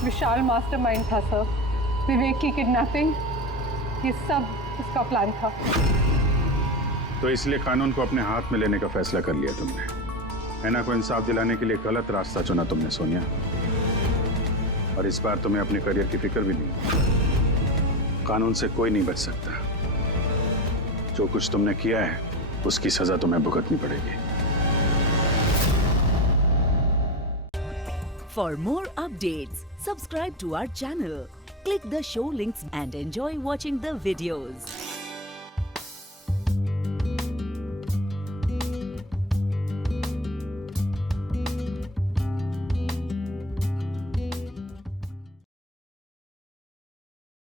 विशाल मास्टरमाइंड था सर। विवेक की किडनैपिंग, ये सब उसका प्लान था। तो इसलिए कानून को अपने हाथ में लेने का फैसला कर लिया तुमने। ऐना को इंसाफ दिलाने के लिए गलत रास्ता चुना तुमने सोनिया, और इस बार तुम्हें अपने करियर की फिक्र भी नहीं। कानून से कोई नहीं बच सकता। जो कुछ तुमने किया है उसकी सजा तुम्हें भुगतनी पड़ेगी। For more updates, subscribe to our channel, click the show links and enjoy watching the videos.